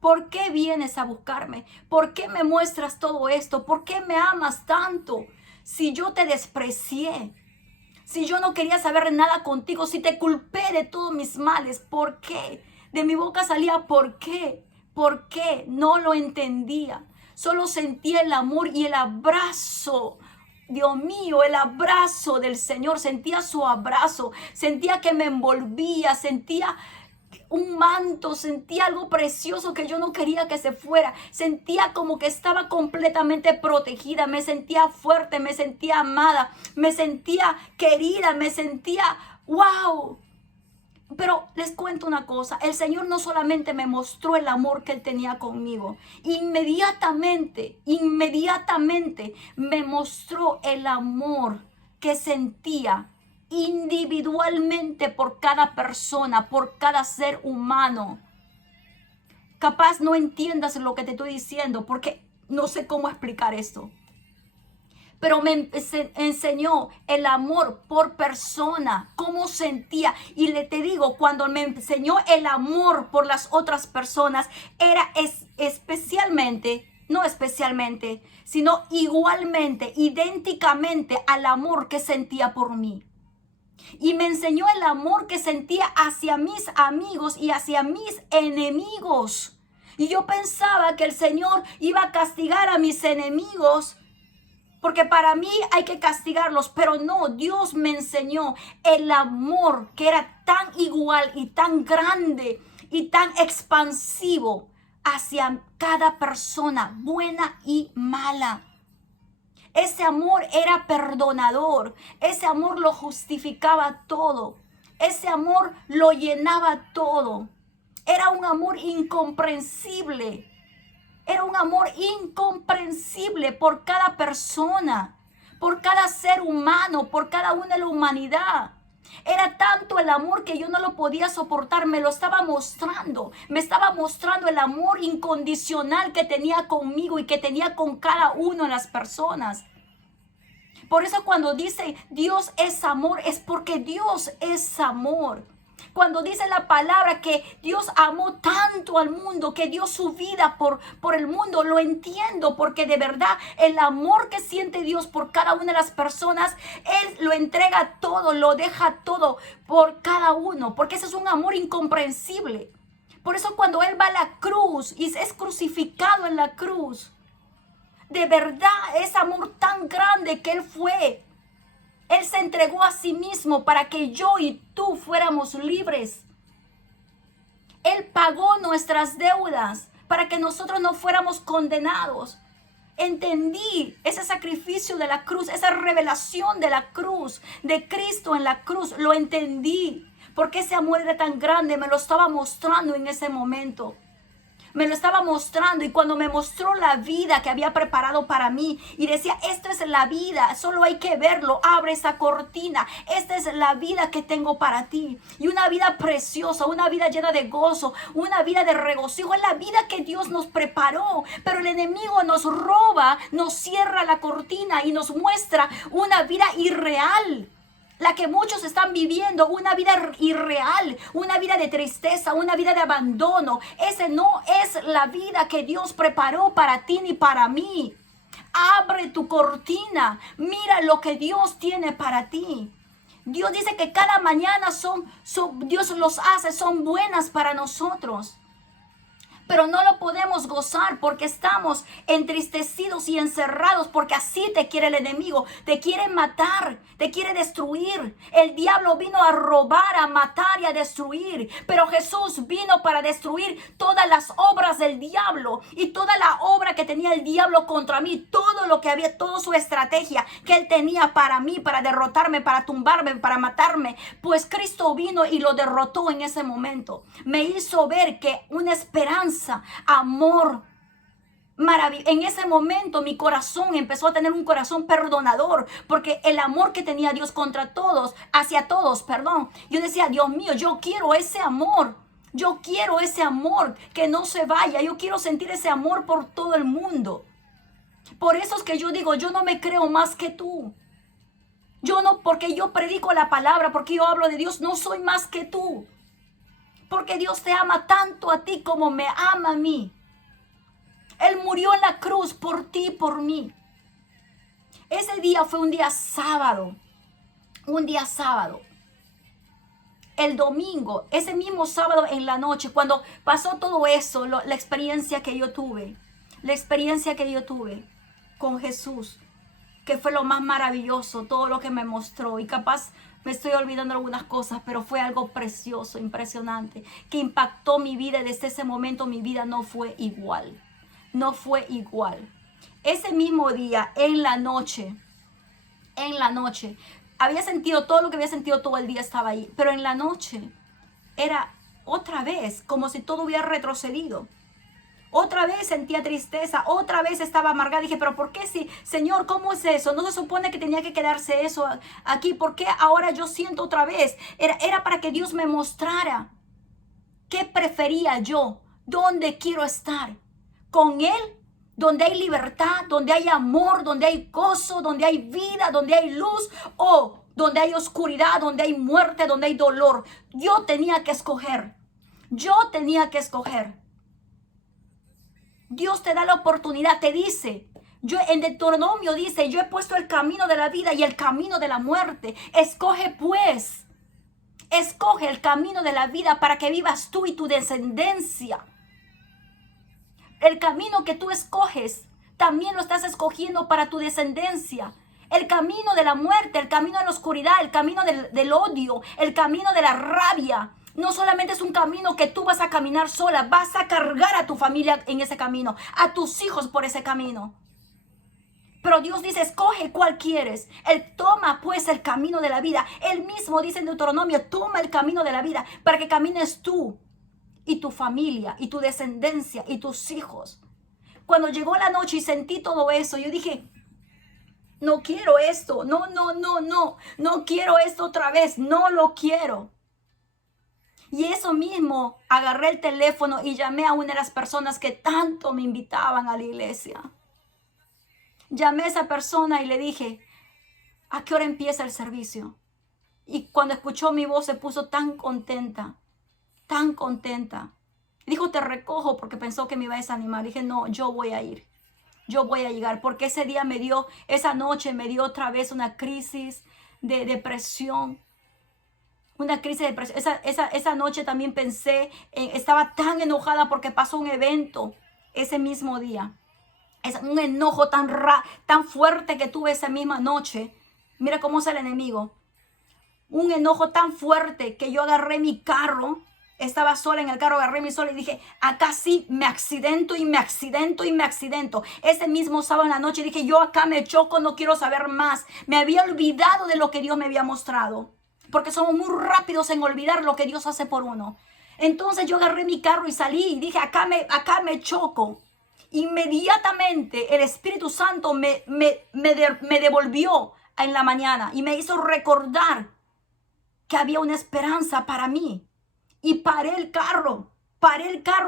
¿Por qué vienes a buscarme? ¿Por qué me muestras todo esto? ¿Por qué me amas tanto? Si yo te desprecié, si yo no quería saber nada contigo, si te culpé de todos mis males, ¿por qué? De mi boca salía ¿por qué? ¿Por qué? No lo entendía. Solo sentía el amor y el abrazo. Dios mío, el abrazo del Señor. Sentía su abrazo. Sentía que me envolvía. Sentía un manto, sentía algo precioso que yo no quería que se fuera. Sentía como que estaba completamente protegida, me sentía fuerte, me sentía amada, me sentía querida, me sentía wow. Pero les cuento una cosa, el Señor no solamente me mostró el amor que Él tenía conmigo, inmediatamente me mostró el amor que sentía individualmente por cada persona, por cada ser humano. Capaz no entiendas lo que te estoy diciendo porque no sé cómo explicar esto. Pero me enseñó el amor por persona, cómo sentía. Y te digo, cuando me enseñó el amor por las otras personas, era no especialmente, sino igualmente, idénticamente al amor que sentía por mí. Y me enseñó el amor que sentía hacia mis amigos y hacia mis enemigos. Y yo pensaba que el Señor iba a castigar a mis enemigos, porque para mí hay que castigarlos, pero no, Dios me enseñó el amor que era tan igual y tan grande y tan expansivo hacia cada persona, buena y mala. Ese amor era perdonador, ese amor lo justificaba todo, ese amor lo llenaba todo. Era un amor incomprensible. Era un amor incomprensible por cada persona, por cada ser humano, por cada una de la humanidad. Era tanto el amor que yo no lo podía soportar. Me lo estaba mostrando. Me estaba mostrando el amor incondicional que tenía conmigo y que tenía con cada una de las personas. Por eso cuando dice Dios es amor, es porque Dios es amor. Cuando dice la palabra que Dios amó tanto al mundo, que dio su vida por el mundo, lo entiendo, porque de verdad el amor que siente Dios por cada una de las personas, Él lo entrega todo, lo deja todo por cada uno, porque ese es un amor incomprensible. Por eso cuando Él va a la cruz y es crucificado en la cruz, de verdad ese amor tan grande que Él fue. Él se entregó a sí mismo para que yo y tú fuéramos libres. Él pagó nuestras deudas para que nosotros no fuéramos condenados. Entendí ese sacrificio de la cruz, esa revelación de la cruz, de Cristo en la cruz. Lo entendí porque ese amor era tan grande, me lo estaba mostrando en ese momento. Me lo estaba mostrando y cuando me mostró la vida que había preparado para mí y decía, esto es la vida, solo hay que verlo, abre esa cortina, esta es la vida que tengo para ti. Y una vida preciosa, una vida llena de gozo, una vida de regocijo, es la vida que Dios nos preparó. Pero el enemigo nos roba, nos cierra la cortina y nos muestra una vida irreal. La que muchos están viviendo, una vida irreal, una vida de tristeza, una vida de abandono. Ese no es la vida que Dios preparó para ti ni para mí. Abre tu cortina, mira lo que Dios tiene para ti. Dios dice que cada mañana Dios los hace, son buenas para nosotros. Pero no lo podemos gozar porque estamos entristecidos y encerrados, porque así te quiere el enemigo, te quiere matar, te quiere destruir. El diablo vino a robar, a matar y a destruir, pero Jesús vino para destruir todas las obras del diablo y toda la obra que tenía el diablo contra mí, todo lo que había, toda su estrategia que él tenía para mí, para derrotarme, para tumbarme, para matarme, pues Cristo vino y lo derrotó en ese momento. Me hizo ver que una esperanza, amor, maravilloso. En ese momento mi corazón empezó a tener un corazón perdonador, porque el amor que tenía Dios contra todos, hacia todos, perdón. Yo decía, Dios mío, yo quiero ese amor. Yo quiero ese amor que no se vaya. Yo quiero sentir ese amor por todo el mundo. Por eso es que yo digo, yo no me creo más que tú. Yo no, porque yo predico la palabra, porque yo hablo de Dios, no soy más que tú. Porque Dios te ama tanto a ti como me ama a mí. Él murió en la cruz por ti y por mí. Ese día fue un día sábado. Un día sábado. El domingo, ese mismo sábado en la noche, cuando pasó todo eso, la experiencia que yo tuve. La experiencia que yo tuve con Jesús, que fue lo más maravilloso, todo lo que me mostró. Y capaz me estoy olvidando algunas cosas, pero fue algo precioso, impresionante, que impactó mi vida. Y desde ese momento mi vida no fue igual. No fue igual. Ese mismo día, en la noche, había sentido todo lo que había sentido todo el día, estaba ahí. Pero en la noche era otra vez como si todo hubiera retrocedido. Otra vez sentía tristeza, otra vez estaba amargada. Dije, pero ¿por qué sí? Señor, ¿cómo es eso? No se supone que tenía que quedarse eso aquí. ¿Por qué ahora yo siento otra vez? Era para que Dios me mostrara qué prefería yo, dónde quiero estar. Con Él, donde hay libertad, donde hay amor, donde hay gozo, donde hay vida, donde hay luz, o donde hay oscuridad, donde hay muerte, donde hay dolor. Yo tenía que escoger. Yo tenía que escoger. Dios te da la oportunidad, te dice, en Deuteronomio dice, yo he puesto el camino de la vida y el camino de la muerte. Escoge pues, escoge el camino de la vida para que vivas tú y tu descendencia. El camino que tú escoges, también lo estás escogiendo para tu descendencia. El camino de la muerte, el camino de la oscuridad, el camino del odio, el camino de la rabia. No solamente es un camino que tú vas a caminar sola, vas a cargar a tu familia en ese camino, a tus hijos por ese camino. Pero Dios dice, escoge cuál quieres. Él toma pues el camino de la vida. Él mismo dice en Deuteronomio, toma el camino de la vida para que camines tú y tu familia y tu descendencia y tus hijos. Cuando llegó la noche y sentí todo eso, yo dije, no quiero esto, no quiero esto otra vez, no lo quiero. Y eso mismo, agarré el teléfono y llamé a una de las personas que tanto me invitaban a la iglesia. Llamé a esa persona y le dije, ¿a qué hora empieza el servicio? Y cuando escuchó mi voz se puso tan contenta, tan contenta. Dijo, te recojo, porque pensó que me iba a desanimar. Dije, no, yo voy a ir. Yo voy a llegar, porque ese día esa noche me dio otra vez una crisis de depresión. Una crisis de depresión. Esa noche también pensé, estaba tan enojada porque pasó un evento ese mismo día. Es un enojo tan fuerte que tuve esa misma noche. Mira cómo es el enemigo. Un enojo tan fuerte que yo agarré mi carro. Estaba sola en el carro, agarré mi sola y dije, acá sí me accidento y me accidento y me accidento. Ese mismo sábado en la noche dije, yo acá me choco, no quiero saber más. Me había olvidado de lo que Dios me había mostrado. Porque somos muy rápidos en olvidar lo que Dios hace por uno. Entonces yo agarré mi carro y salí y dije, acá me choco. Inmediatamente el Espíritu Santo me devolvió en la mañana y me hizo recordar que había una esperanza para mí. Y paré el carro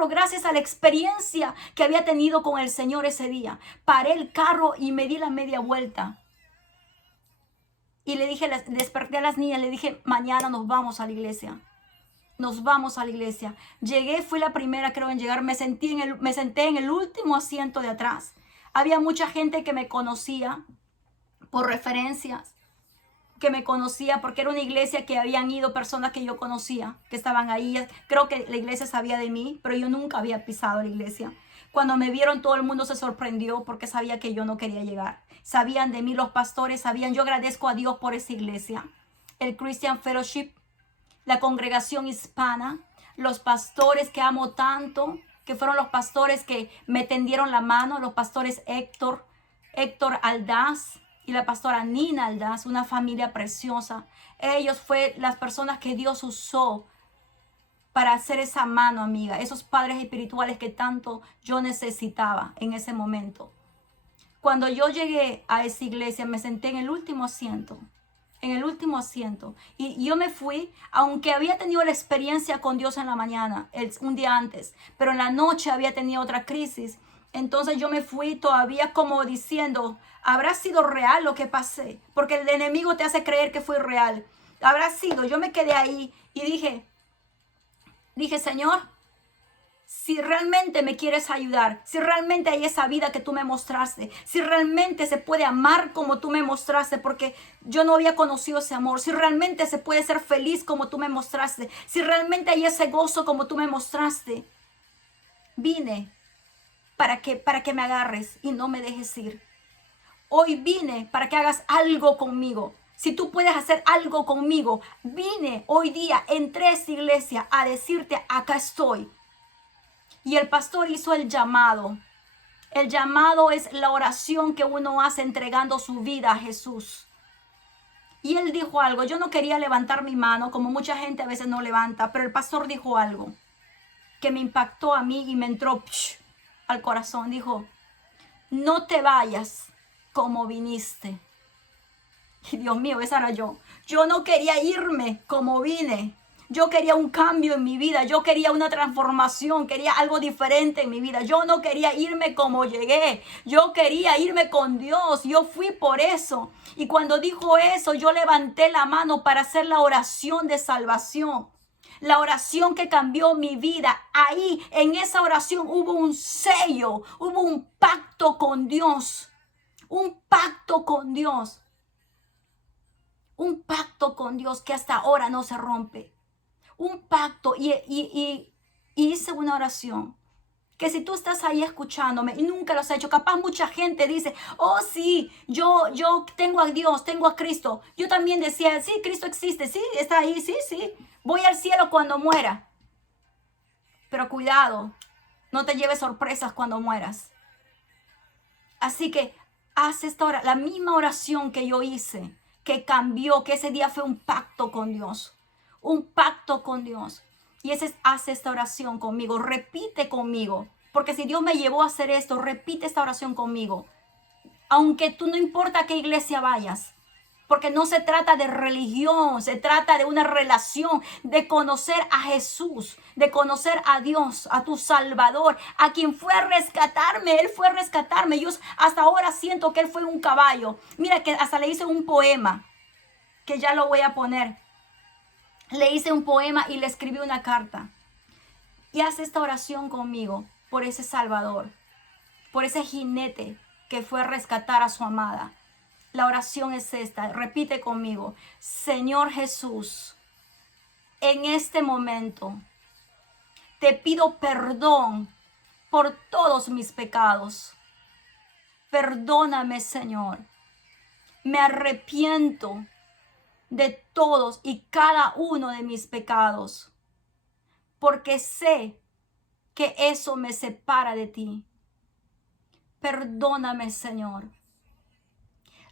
gracias a la experiencia que había tenido con el Señor ese día. Paré el carro y me di la media vuelta. Y le dije, desperté a las niñas, le dije, mañana nos vamos a la iglesia. Nos vamos a la iglesia. Llegué, fui la primera creo en llegar, me senté en el último asiento de atrás. Había mucha gente que me conocía por referencias. que me conocía, porque era una iglesia que habían ido personas que yo conocía, que estaban ahí. Creo que la iglesia sabía de mí, pero yo nunca había pisado la iglesia. Cuando me vieron, todo el mundo se sorprendió porque sabía que yo no quería llegar. Sabían de mí, los pastores sabían. Yo agradezco a Dios por esa iglesia. El Christian Fellowship, la congregación hispana, los pastores que amo tanto, que fueron los pastores que me tendieron la mano, los pastores Héctor Aldaz y la pastora Nina Aldaz, una familia preciosa. Ellos fue las personas que Dios usó para hacer esa mano amiga, esos padres espirituales que tanto yo necesitaba en ese momento. Cuando yo llegué a esa iglesia, me senté en el último asiento. Y yo me fui, aunque había tenido la experiencia con Dios en la mañana, un día antes, pero en la noche había tenido otra crisis. Entonces yo me fui todavía como diciendo, ¿habrá sido real lo que pasé? Porque el enemigo te hace creer que fue real. ¿Habrá sido? Yo me quedé ahí y dije, Señor, si realmente me quieres ayudar, si realmente hay esa vida que tú me mostraste, si realmente se puede amar como tú me mostraste, porque yo no había conocido ese amor, si realmente se puede ser feliz como tú me mostraste, si realmente hay ese gozo como tú me mostraste, vine para que me agarres y no me dejes ir. Hoy vine para que hagas algo conmigo. Si tú puedes hacer algo conmigo, vine hoy día, entré a esta iglesia a decirte, acá estoy. Y el pastor hizo el llamado. El llamado es la oración que uno hace entregando su vida a Jesús. Y él dijo algo. Yo no quería levantar mi mano, como mucha gente a veces no levanta, pero el pastor dijo algo que me impactó a mí y me entró al corazón. Dijo, no te vayas como viniste. Y Dios mío, esa era yo. Yo no quería irme como vine. Yo quería un cambio en mi vida, yo quería una transformación, quería algo diferente en mi vida. Yo no quería irme como llegué, yo quería irme con Dios, yo fui por eso. Y cuando dijo eso, yo levanté la mano para hacer la oración de salvación. La oración que cambió mi vida. Ahí, en esa oración hubo un sello, hubo un pacto con Dios. Un pacto con Dios. Un pacto con Dios que hasta ahora no se rompe. Un pacto y hice una oración que si tú estás ahí escuchándome y nunca lo has hecho, capaz mucha gente dice, oh sí, yo tengo a Dios, tengo a Cristo. Yo también decía, sí, Cristo existe, sí, está ahí, sí, voy al cielo cuando muera. Pero cuidado, no te lleves sorpresas cuando mueras. Así que haz esta hora, la misma oración que yo hice, que cambió, que ese día fue un pacto con Dios. Un pacto con Dios. Y ese hace esta oración conmigo. Repite conmigo. Porque si Dios me llevó a hacer esto, repite esta oración conmigo. Aunque tú no importa a qué iglesia vayas. Porque no se trata de religión, se trata de una relación, de conocer a Jesús, de conocer a Dios, a tu Salvador, a quien fue a rescatarme. Él fue a rescatarme. Yo hasta ahora siento que Él fue un caballo. Mira que hasta le hice un poema, que ya lo voy a poner. Le hice un poema y le escribí una carta. Y haz esta oración conmigo por ese Salvador, por ese jinete que fue a rescatar a su amada. La oración es esta, repite conmigo. Señor Jesús, en este momento te pido perdón por todos mis pecados. Perdóname, Señor. Me arrepiento de todos y cada uno de mis pecados, porque sé que eso me separa de ti. Perdóname, Señor.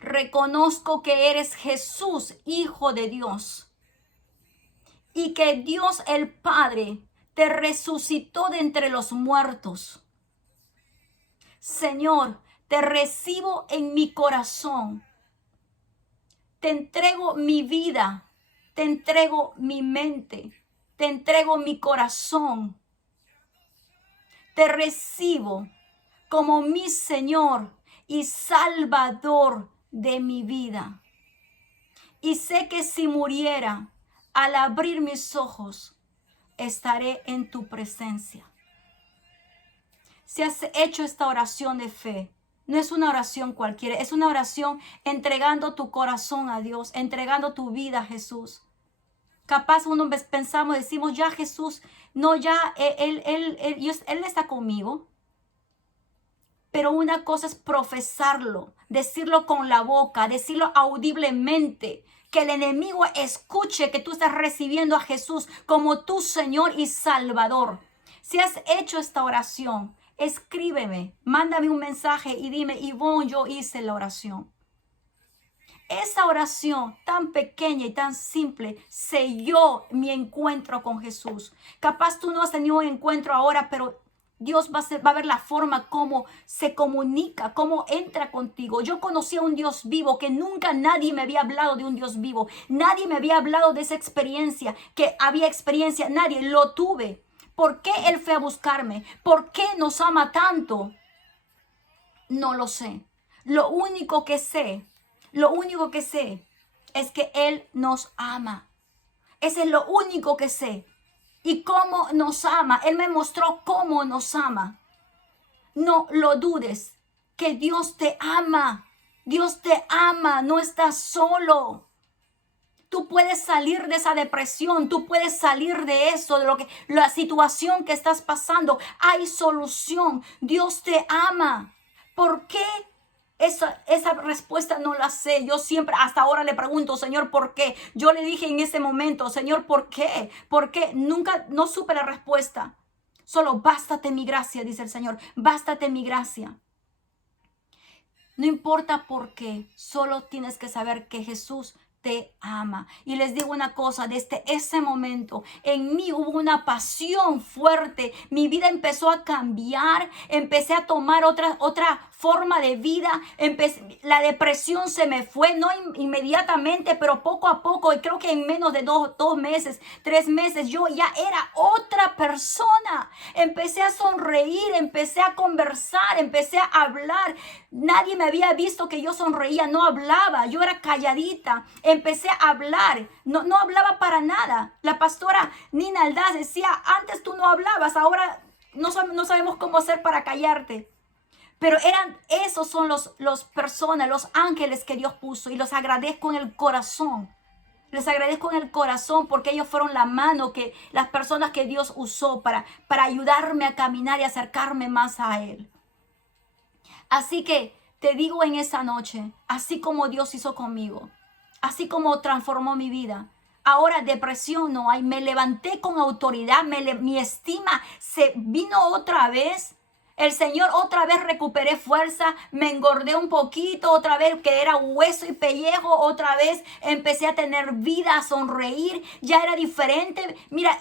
Reconozco que eres Jesús, Hijo de Dios, y que Dios el Padre te resucitó de entre los muertos. Señor, te recibo en mi corazón. Te entrego mi vida, te entrego mi mente, te entrego mi corazón. Te recibo como mi Señor y Salvador de mi vida. Y sé que si muriera, al abrir mis ojos, estaré en tu presencia. Si has hecho esta oración de fe, No es una oración cualquiera, es una oración entregando tu corazón a Dios, entregando tu vida a Jesús. Capaz uno pensamos, decimos, ya Jesús, no, ya Él está conmigo. Pero una cosa es profesarlo, decirlo con la boca, decirlo audiblemente, que el enemigo escuche que tú estás recibiendo a Jesús como tu Señor y Salvador. Si has hecho esta oración, escríbeme, mándame un mensaje y dime, Ivonne, yo hice la oración. Esa oración tan pequeña y tan simple selló mi encuentro con Jesús. Capaz tú no has tenido un encuentro ahora, pero Dios va a ver la forma como se comunica, cómo entra contigo. Yo conocí a un Dios vivo que nunca nadie me había hablado de un Dios vivo. Nadie me había hablado de esa experiencia, que había experiencia. Nadie, lo tuve. ¿Por qué Él fue a buscarme? ¿Por qué nos ama tanto? No lo sé. Lo único que sé es que Él nos ama. Ese es lo único que sé. Y cómo nos ama. Él me mostró cómo nos ama. No lo dudes, que Dios te ama. Dios te ama, no estás solo. Tú puedes salir de esa depresión, tú puedes salir de eso, de la situación que estás pasando. Hay solución. Dios te ama. ¿Por qué? Esa respuesta no la sé. Yo siempre, hasta ahora le pregunto, Señor, ¿por qué? Yo le dije en ese momento, Señor, ¿por qué? ¿Por qué? Nunca, no supe la respuesta. Solo bástate mi gracia, dice el Señor. Bástate mi gracia. No importa por qué, solo tienes que saber que Jesús te ama. Y les digo una cosa, desde ese momento en mí hubo una pasión fuerte. Mi vida empezó a cambiar, empecé a tomar otra forma de vida. La depresión se me fue, no inmediatamente, pero poco a poco, y creo que en menos de 2 meses, 3 meses, yo ya era otra persona. Empecé a sonreír, empecé a conversar, empecé a hablar. Nadie me había visto que yo sonreía, no hablaba, yo era calladita. Empecé a hablar, no hablaba para nada. La pastora Nina Aldaz decía, antes tú no hablabas, ahora no sabemos cómo hacer para callarte. Pero esos son los personas, los ángeles que Dios puso, y los agradezco en el corazón. Les agradezco en el corazón porque ellos fueron la mano que las personas que Dios usó para ayudarme a caminar y acercarme más a Él. Así que te digo en esa noche, así como Dios hizo conmigo, así como transformó mi vida, ahora depresión no hay. Me levanté con autoridad, mi estima se vino otra vez. El Señor otra vez recuperé fuerza, me engordé un poquito, otra vez que era hueso y pellejo, otra vez empecé a tener vida, a sonreír, ya era diferente. Mira,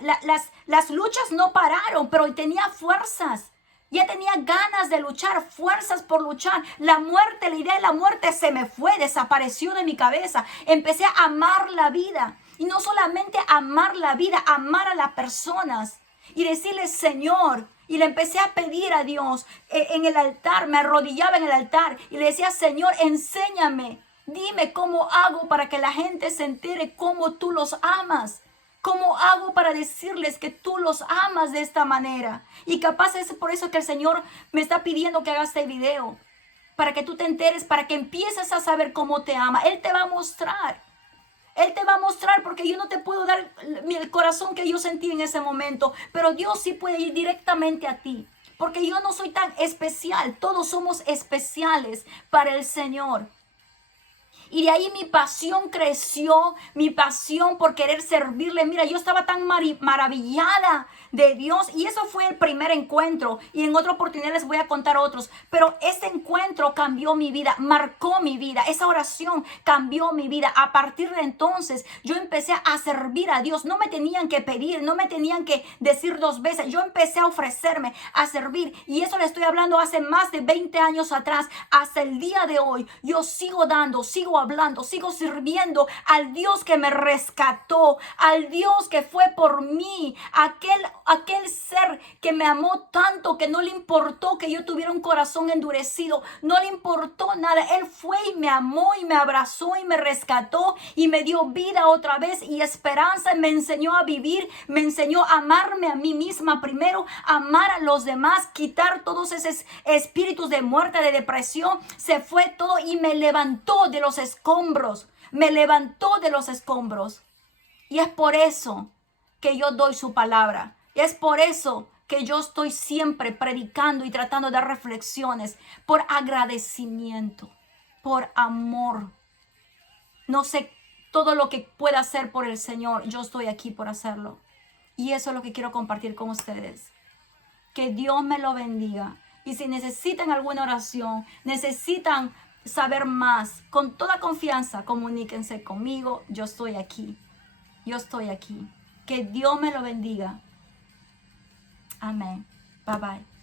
las luchas no pararon, pero tenía fuerzas. Ya tenía ganas de luchar, fuerzas por luchar. La muerte, la idea de la muerte se me fue, desapareció de mi cabeza. Empecé a amar la vida. Y no solamente amar la vida, amar a las personas. Y decirle, Señor, y le empecé a pedir a Dios en el altar, me arrodillaba en el altar y le decía, Señor, enséñame. Dime cómo hago para que la gente se entere cómo tú los amas. ¿Cómo hago para decirles que tú los amas de esta manera? Y capaz es por eso que el Señor me está pidiendo que haga este video. Para que tú te enteres, para que empieces a saber cómo te ama. Él te va a mostrar. Él te va a mostrar, porque yo no te puedo dar el corazón que yo sentí en ese momento. Pero Dios sí puede ir directamente a ti. Porque yo no soy tan especial. Todos somos especiales para el Señor. Y de ahí mi pasión creció, mi pasión por querer servirle. Mira, yo estaba tan maravillada de Dios. Y eso fue el primer encuentro. Y en otra oportunidad les voy a contar otros. Pero ese encuentro cambió mi vida, marcó mi vida. Esa oración cambió mi vida. A partir de entonces yo empecé a servir a Dios. No me tenían que pedir, no me tenían que decir 2 veces. Yo empecé a ofrecerme, a servir. Y eso le estoy hablando hace más de 20 años atrás. Hasta el día de hoy yo sigo dando, sigo sigo hablando, sigo sirviendo al Dios que me rescató, al Dios que fue por mí, aquel ser que me amó tanto que no le importó que yo tuviera un corazón endurecido, no le importó nada. Él fue y me amó y me abrazó y me rescató y me dio vida otra vez y esperanza, y me enseñó a vivir, me enseñó a amarme a mí misma primero, amar a los demás, quitar todos esos espíritus de muerte, de depresión. Se fue todo y me levantó de los escombros, me levantó de los escombros. Y es por eso que yo doy su palabra. Y es por eso que yo estoy siempre predicando y tratando de dar reflexiones, por agradecimiento, por amor. No sé todo lo que pueda hacer por el Señor, yo estoy aquí por hacerlo. Y eso es lo que quiero compartir con ustedes. Que Dios me lo bendiga. Y si necesitan alguna oración, necesitan saber más, con toda confianza, comuníquense conmigo. Yo estoy aquí. Yo estoy aquí. Que Dios me lo bendiga. Amén. Bye bye.